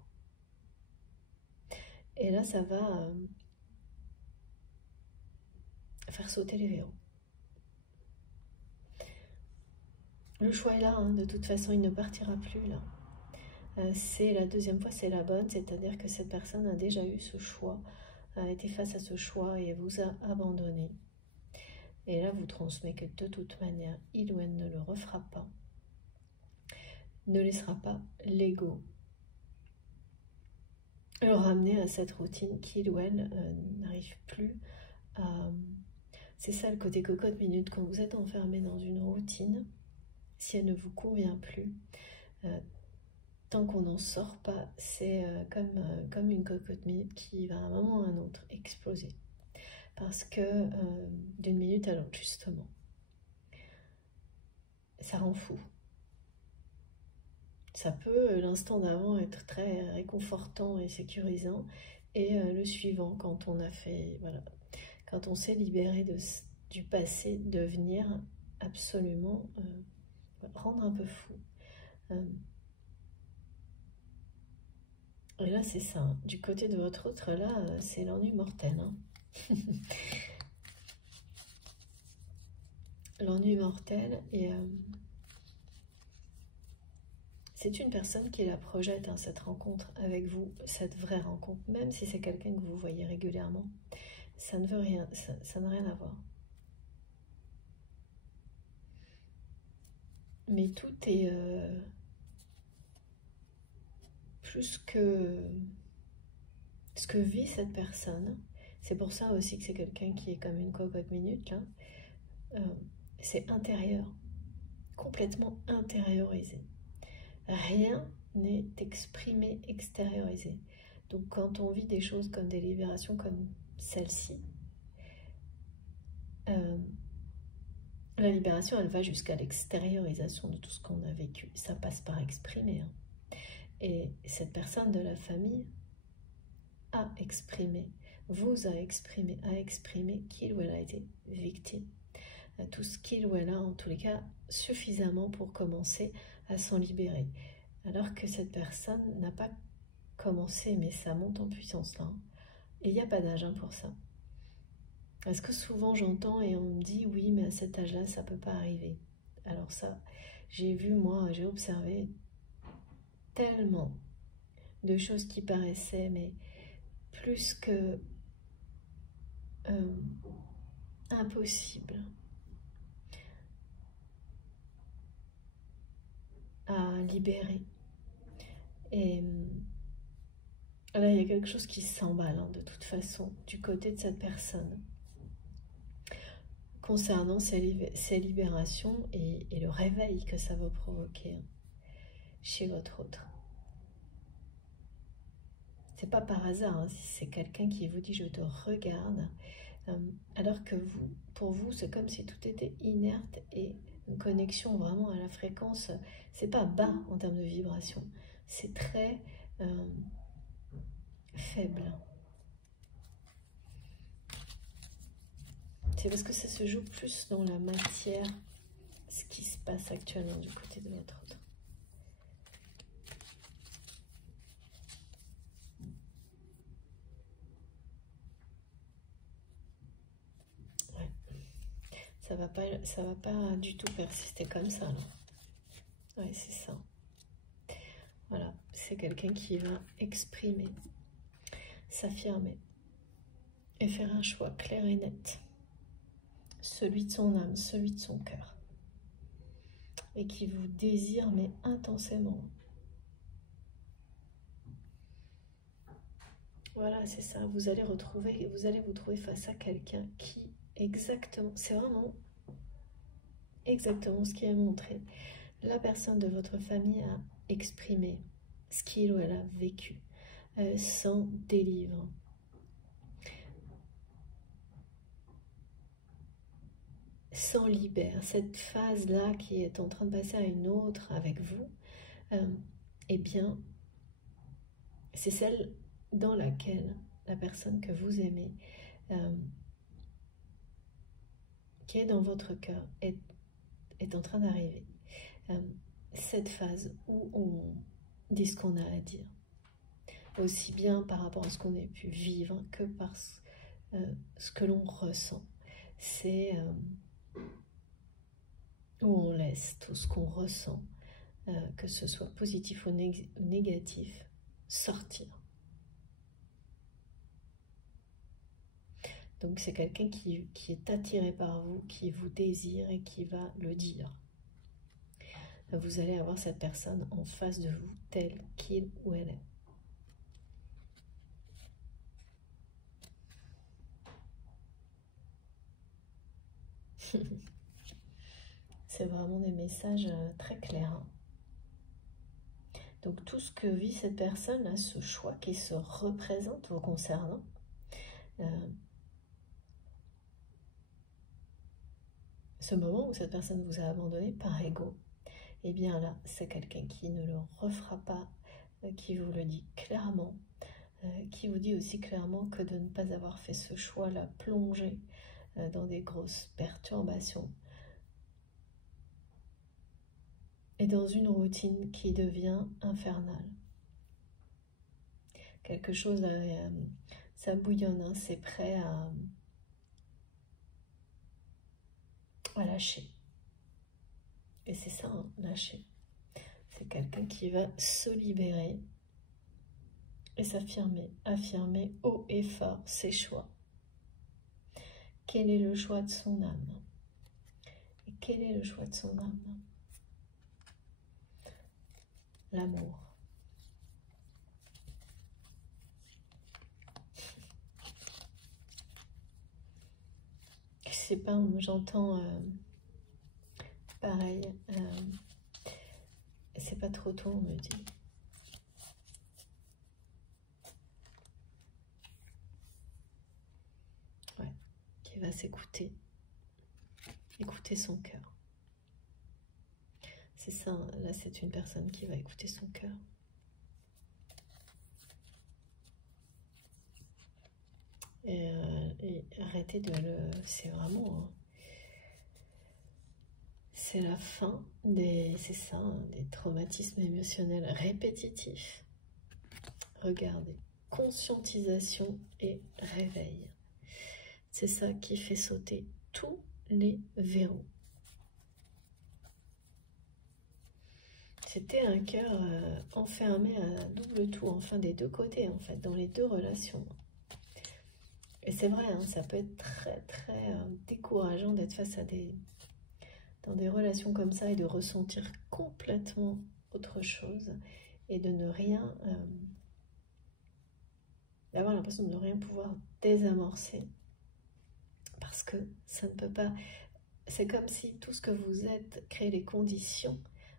Et là, ça va faire sauter les verrous. Le choix est là, hein, de toute façon, il ne partira plus là. C'est la deuxième fois, c'est la bonne, c'est-à-dire que cette personne a déjà eu ce choix, a été face à ce choix et vous a abandonné. Et là, vous transmet que de toute manière, il ou elle ne le refera pas, ne laissera pas l'ego le ramener à cette routine qu'il ou elle n'arrive plus à... C'est ça le côté cocotte minute, quand vous êtes enfermé dans une routine, si elle ne vous convient plus, tant qu'on n'en sort pas, c'est comme une cocotte minute qui va à un moment ou à un autre exploser. Parce que d'une minute à l'autre, justement, ça rend fou. Ça peut, l'instant d'avant, être très réconfortant et sécurisant, et le suivant, quand on a fait, voilà, quand on s'est libéré du passé, devenir absolument, rendre un peu fou. Et là, c'est ça. Du côté de votre autre, là, c'est l'ennui mortel, hein. L'ennui mortel, et c'est une personne qui la projette, hein, cette rencontre avec vous, cette vraie rencontre, même si c'est quelqu'un que vous voyez régulièrement, ça ne veut rien, ça n'a rien à voir. Mais tout est plus que ce que vit cette personne. C'est pour ça aussi que c'est quelqu'un qui est comme une cocotte minute, là. C'est intérieur, complètement intériorisé. Rien n'est exprimé, extériorisé. Donc quand on vit des choses comme des libérations comme celle-ci, la libération, elle va jusqu'à l'extériorisation de tout ce qu'on a vécu. Ça passe par exprimer, hein. Et cette personne de la famille a exprimé, vous a exprimé qu'il ou elle a été victime. Tout ce qu'il ou elle a, en tous les cas, suffisamment pour commencer à s'en libérer. Alors que cette personne n'a pas commencé, mais ça monte en puissance là. Et il n'y a pas d'âge, hein, pour ça. Parce que souvent j'entends et on me dit oui, mais à cet âge-là, ça ne peut pas arriver. Alors ça, j'ai vu, moi, j'ai observé tellement de choses qui paraissaient, mais plus que impossible à libérer. Et là, il y a quelque chose qui s'emballe, hein, de toute façon, du côté de cette personne, concernant ces libérations et le réveil que ça va provoquer, hein, chez votre autre. C'est pas par hasard, hein, si c'est quelqu'un qui vous dit je te regarde, alors que vous, pour vous, c'est comme si tout était inerte et une connexion vraiment à la fréquence. C'est pas bas en termes de vibration, c'est très faible. C'est parce que ça se joue plus dans la matière, ce qui se passe actuellement du côté de votre autre. Ouais. Ça va pas du tout persister comme ça, là. Ouais, c'est ça. Voilà, c'est quelqu'un qui va exprimer, s'affirmer et faire un choix clair et net, celui de son âme, celui de son cœur, et qui vous désire mais intensément. Voilà, c'est ça. Vous allez vous trouver face à quelqu'un qui exactement, c'est vraiment exactement ce qui est montré. la personne de votre famille a exprimé ce qu'il ou elle a vécu, s'en délivre. S'en libère. Cette phase-là qui est en train de passer à une autre avec vous, eh bien, c'est celle dans laquelle la personne que vous aimez, qui est dans votre cœur, est en train d'arriver. Cette phase où on dit ce qu'on a à dire, aussi bien par rapport à ce qu'on a pu vivre que par ce que l'on ressent. C'est où on laisse tout ce qu'on ressent, que ce soit positif ou négatif, sortir. Donc c'est quelqu'un qui est attiré par vous, qui vous désire et qui va le dire. Vous allez avoir cette personne en face de vous, telle qu'il ou elle est. C'est vraiment des messages très clairs. Hein. Donc tout ce que vit cette personne, là, ce choix qui se représente vous concernant, ce moment où cette personne vous a abandonné par ego, eh bien là, c'est quelqu'un qui ne le refera pas, qui vous le dit clairement, qui vous dit aussi clairement que de ne pas avoir fait ce choix-là, plongé dans des grosses perturbations et dans une routine qui devient infernale. Quelque chose, ça bouillonne, hein, c'est prêt à lâcher. Et c'est ça, hein, lâcher. C'est quelqu'un qui va se libérer et s'affirmer, affirmer haut et fort ses choix. Quel est le choix de son âme? Et quel est le choix de son âme? L'amour. Je sais pas, j'entends pareil. C'est pas trop tôt, on me dit. Ouais, qui va s'écouter. Écouter son cœur. C'est ça, là c'est une personne qui va écouter son cœur. Et arrêter de le... C'est vraiment... Hein, c'est la fin des... C'est ça, hein, des traumatismes émotionnels répétitifs. Regardez. Conscientisation et réveil. C'est ça qui fait sauter tous les verrous. C'était un cœur enfermé à double tour, enfin des deux côtés, en fait, dans les deux relations. Et c'est vrai, hein, ça peut être très, très décourageant d'être face à dans des relations comme ça et de ressentir complètement autre chose et de ne rien... d'avoir l'impression de ne rien pouvoir désamorcer. Parce que ça ne peut pas... C'est comme si tout ce que vous êtes crée les conditions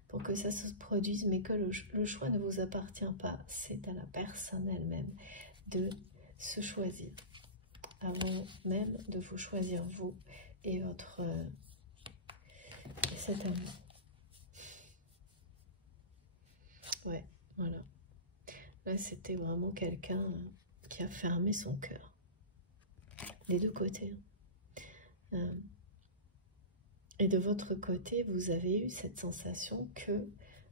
pour que ça se produise, mais que le choix ne vous appartient pas. C'est à la personne elle-même de se choisir. Avant même de vous choisir vous et votre cet ami. Ouais, voilà. Là, c'était vraiment quelqu'un qui a fermé son cœur. Des deux côtés. Et de votre côté, vous avez eu cette sensation que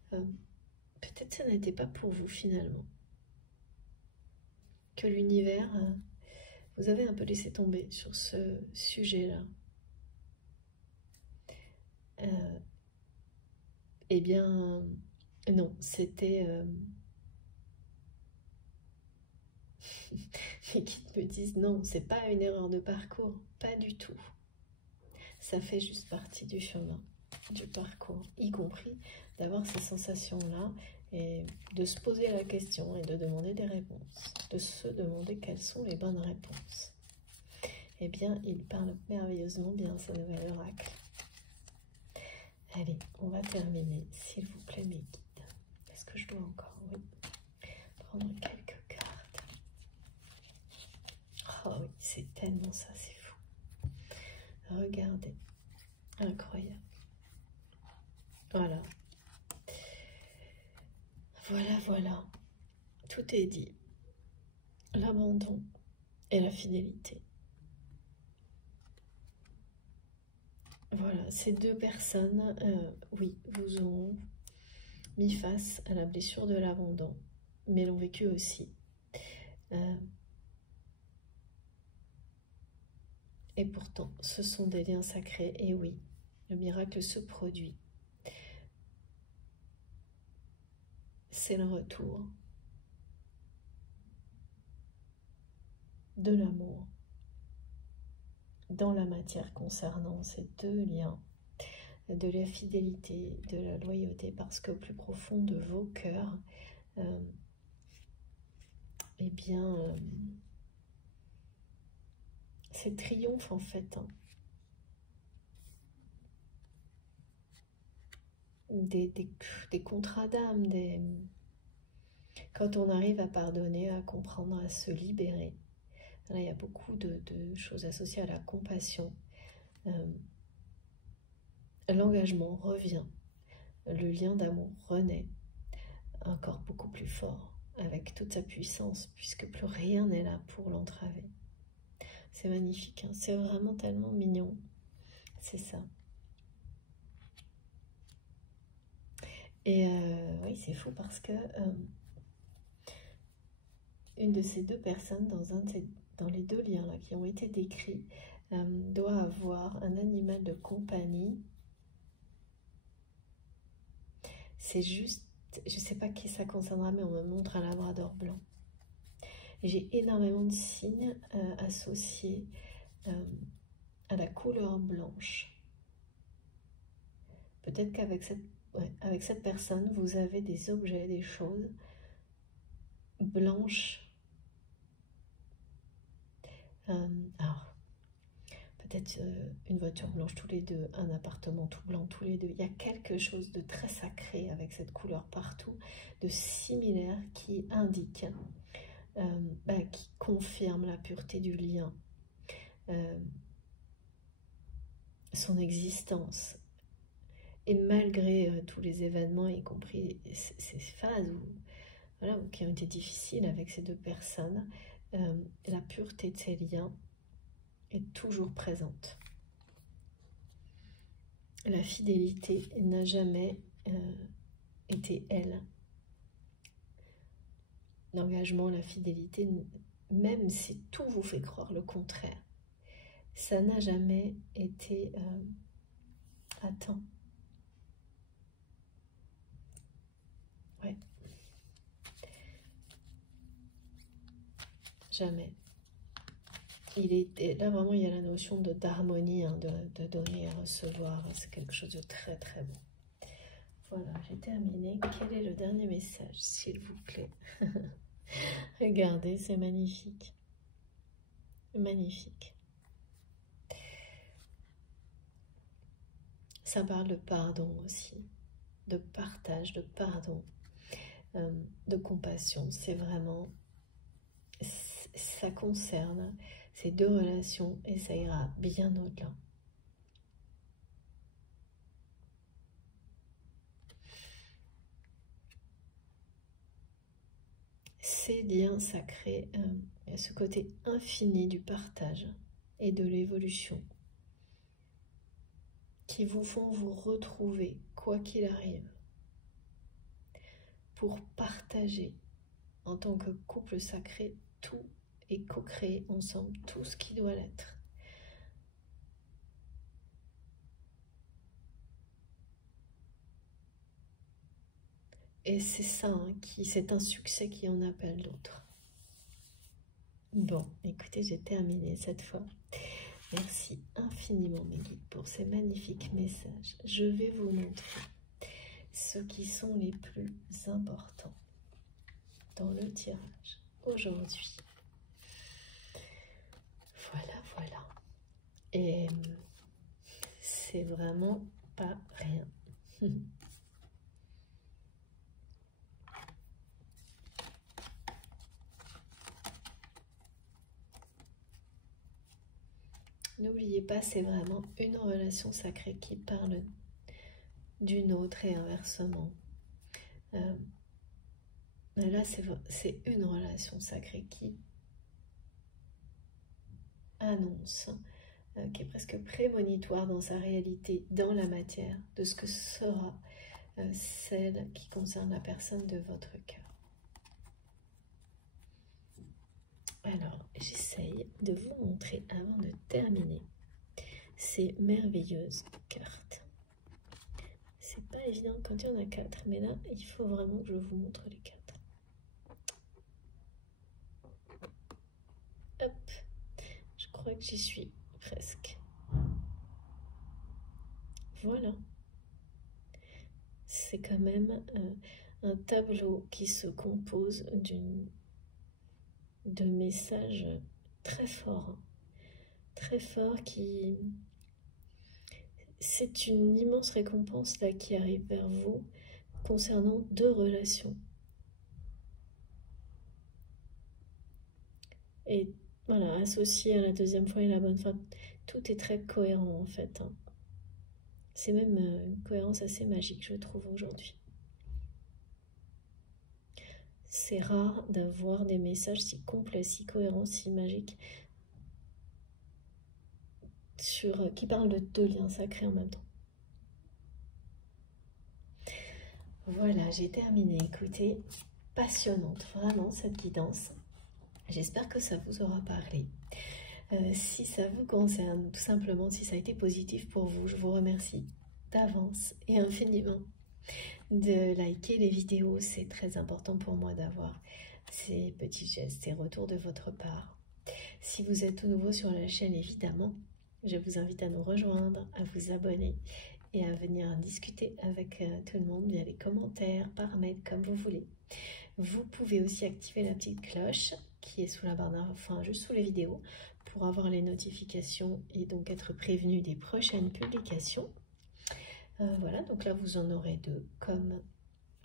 peut-être ça n'était pas pour vous finalement. Que l'univers, vous avez un peu laissé tomber sur ce sujet-là. Eh bien, non, c'était... Les guides me disent non, c'est pas une erreur de parcours, pas du tout. Ça fait juste partie du chemin, du parcours, y compris d'avoir ces sensations-là et de se poser la question et de demander des réponses, de se demander quelles sont les bonnes réponses. Eh bien, il parle merveilleusement bien, ce nouvel oracle. Allez, on va terminer, s'il vous plaît, mes guides. Est-ce que je dois encore, oui, prendre quelques cartes? Oh oui, c'est tellement ça, c'est fou. Regardez, incroyable. Voilà. Voilà, voilà. Tout est dit. L'abandon et la fidélité. Voilà, ces deux personnes, oui, vous ont mis face à la blessure de l'abandon, mais l'ont vécu aussi. Et pourtant, ce sont des liens sacrés, et oui, le miracle se produit. C'est le retour de l'amour dans la matière concernant ces deux liens, de la fidélité, de la loyauté, parce qu'au plus profond de vos cœurs, eh bien, c'est triomphe en fait, hein. Des contrats d'âme, quand on arrive à pardonner, à comprendre, à se libérer. Là, il y a beaucoup de choses associées à la compassion. L'engagement revient, le lien d'amour renaît encore beaucoup plus fort, avec toute sa puissance, puisque plus rien n'est là pour l'entraver. C'est magnifique, hein, c'est vraiment tellement mignon, c'est ça. Et oui, c'est fou parce que une de ces deux personnes, dans les deux liens là, qui ont été décrits, doit avoir un animal de compagnie. C'est juste, je ne sais pas qui ça concernera, mais on me montre un labrador blanc. J'ai énormément de signes associés à la couleur blanche. Peut-être qu'avec cette personne, vous avez des objets, des choses blanches. Alors, peut-être une voiture blanche tous les deux, un appartement tout blanc tous les deux. Il y a quelque chose de très sacré avec cette couleur partout, de similaire qui indique, qui confirme la pureté du lien, son existence. Et malgré tous les événements, y compris ces phases qui ont été difficiles avec ces deux personnes, la pureté de ces liens est toujours présente. La fidélité n'a jamais été elle. L'engagement, la fidélité, même si tout vous fait croire le contraire, ça n'a jamais été atteint. Ouais. Jamais. Là vraiment il y a la notion d'harmonie, hein, de donner et recevoir, c'est quelque chose de très très beau. Voilà, j'ai terminé. Quel est le dernier message, s'il vous plaît? Regardez, c'est magnifique. Magnifique. Ça parle de pardon aussi, de partage, de pardon, de compassion. C'est vraiment, ça concerne ces deux relations et ça ira bien au-delà. Ces liens sacrés, ce côté infini du partage et de l'évolution qui vous font vous retrouver, quoi qu'il arrive, pour partager en tant que couple sacré tout et co-créer ensemble tout ce qui doit l'être. Et c'est ça, hein, c'est un succès qui en appelle d'autres. Bon, écoutez, j'ai terminé cette fois. Merci infiniment mes guides pour ces magnifiques messages. Je vais vous montrer ceux qui sont les plus importants dans le tirage aujourd'hui. Voilà, voilà. Et c'est vraiment pas rien. N'oubliez pas, c'est vraiment une relation sacrée qui parle d'une autre et inversement. Là, c'est une relation sacrée qui annonce, qui est presque prémonitoire dans sa réalité, dans la matière, de ce que sera celle qui concerne la personne de votre cœur. Alors, j'essaye de vous montrer avant de terminer ces merveilleuses cartes. C'est pas évident quand il y en a 4, mais là, il faut vraiment que je vous montre les 4. Hop, je crois que j'y suis presque. Voilà. C'est quand même un tableau qui se compose de messages très forts. Très forts qui... C'est une immense récompense là qui arrive vers vous concernant 2 relations. Et voilà, associé à la deuxième fois et la bonne fin, tout est très cohérent en fait. Hein. C'est même une cohérence assez magique, je trouve, aujourd'hui. C'est rare d'avoir des messages si complets, si cohérents, si magiques, qui parlent de 2 liens sacrés en même temps. Voilà, j'ai terminé. Écoutez, passionnante, vraiment, cette guidance. J'espère que ça vous aura parlé. Si ça vous concerne, tout simplement, si ça a été positif pour vous, je vous remercie d'avance et infiniment de liker les vidéos. C'est très important pour moi d'avoir ces petits gestes, ces retours de votre part. Si vous êtes tout nouveau sur la chaîne, évidemment, je vous invite à nous rejoindre, à vous abonner et à venir discuter avec tout le monde via les commentaires, par mail, comme vous voulez. Vous pouvez aussi activer la petite cloche qui est sous la barre d'infos, enfin juste sous les vidéos, pour avoir les notifications et donc être prévenu des prochaines publications. Voilà, donc là vous en aurez 2, comme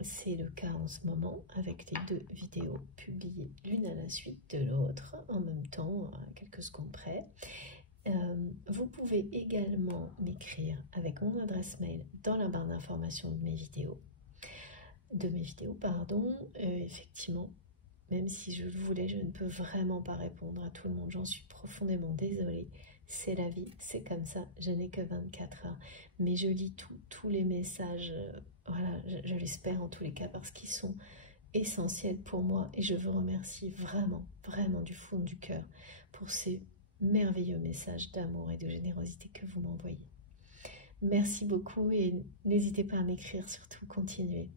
c'est le cas en ce moment, avec les 2 vidéos publiées l'une à la suite de l'autre, en même temps, à quelques secondes près. Vous pouvez également m'écrire avec mon adresse mail dans la barre d'information de mes vidéos. Effectivement, même si je le voulais, je ne peux vraiment pas répondre à tout le monde. J'en suis profondément désolée. C'est la vie, c'est comme ça. Je n'ai que 24 heures. Mais je lis tous les messages. Voilà, je l'espère en tous les cas parce qu'ils sont essentiels pour moi. Et je vous remercie vraiment, vraiment du fond du cœur pour ces merveilleux messages d'amour et de générosité que vous m'envoyez. Merci beaucoup et n'hésitez pas à m'écrire, surtout continuez.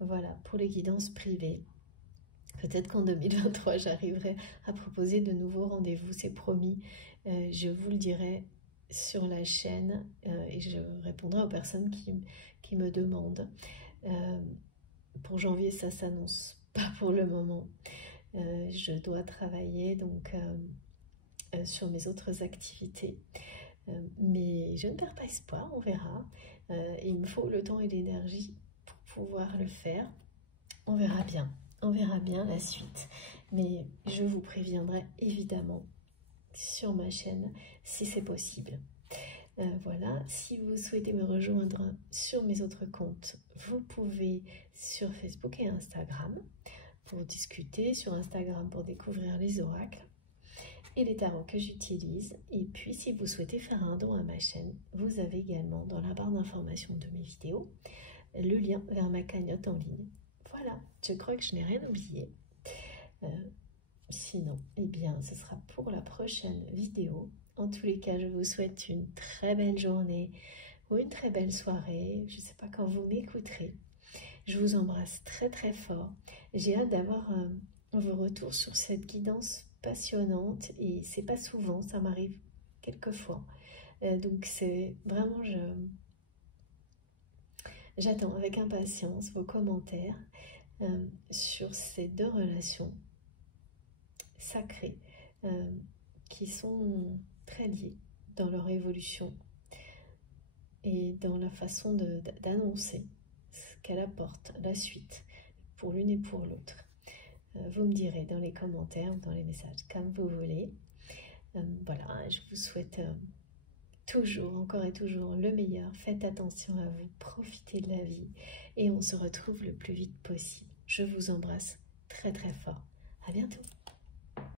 Voilà, pour les guidances privées, peut-être qu'en 2023, j'arriverai à proposer de nouveaux rendez-vous, c'est promis. Je vous le dirai sur la chaîne et je répondrai aux personnes qui me demandent. Pour janvier, ça s'annonce pas pour le moment. Je dois travailler donc sur mes autres activités. Mais je ne perds pas espoir, on verra. Il me faut le temps et l'énergie pour pouvoir le faire. On verra bien la suite. Mais je vous préviendrai évidemment sur ma chaîne si c'est possible. Voilà, si vous souhaitez me rejoindre sur mes autres comptes, vous pouvez sur Facebook et Instagram pour discuter, sur Instagram pour découvrir les oracles et les tarots que j'utilise. Et puis si vous souhaitez faire un don à ma chaîne, vous avez également dans la barre d'information de mes vidéos le lien vers ma cagnotte en ligne. Voilà, je crois que je n'ai rien oublié. Sinon, eh bien, ce sera pour la prochaine vidéo. En tous les cas, je vous souhaite une très belle journée ou une très belle soirée. Je ne sais pas quand vous m'écouterez. Je vous embrasse très très fort. J'ai hâte d'avoir vos retours sur cette guidance passionnante et c'est pas souvent, ça m'arrive quelquefois. Donc c'est vraiment, j'attends avec impatience vos commentaires sur ces 2 relations sacrées qui sont très liées dans leur évolution et dans la façon d'annoncer ce qu'elle apporte, la suite, pour l'une et pour l'autre. Vous me direz dans les commentaires, dans les messages, comme vous voulez. Voilà, je vous souhaite toujours, encore et toujours, le meilleur. Faites attention à vous, profitez de la vie et on se retrouve le plus vite possible. Je vous embrasse très très fort. À bientôt.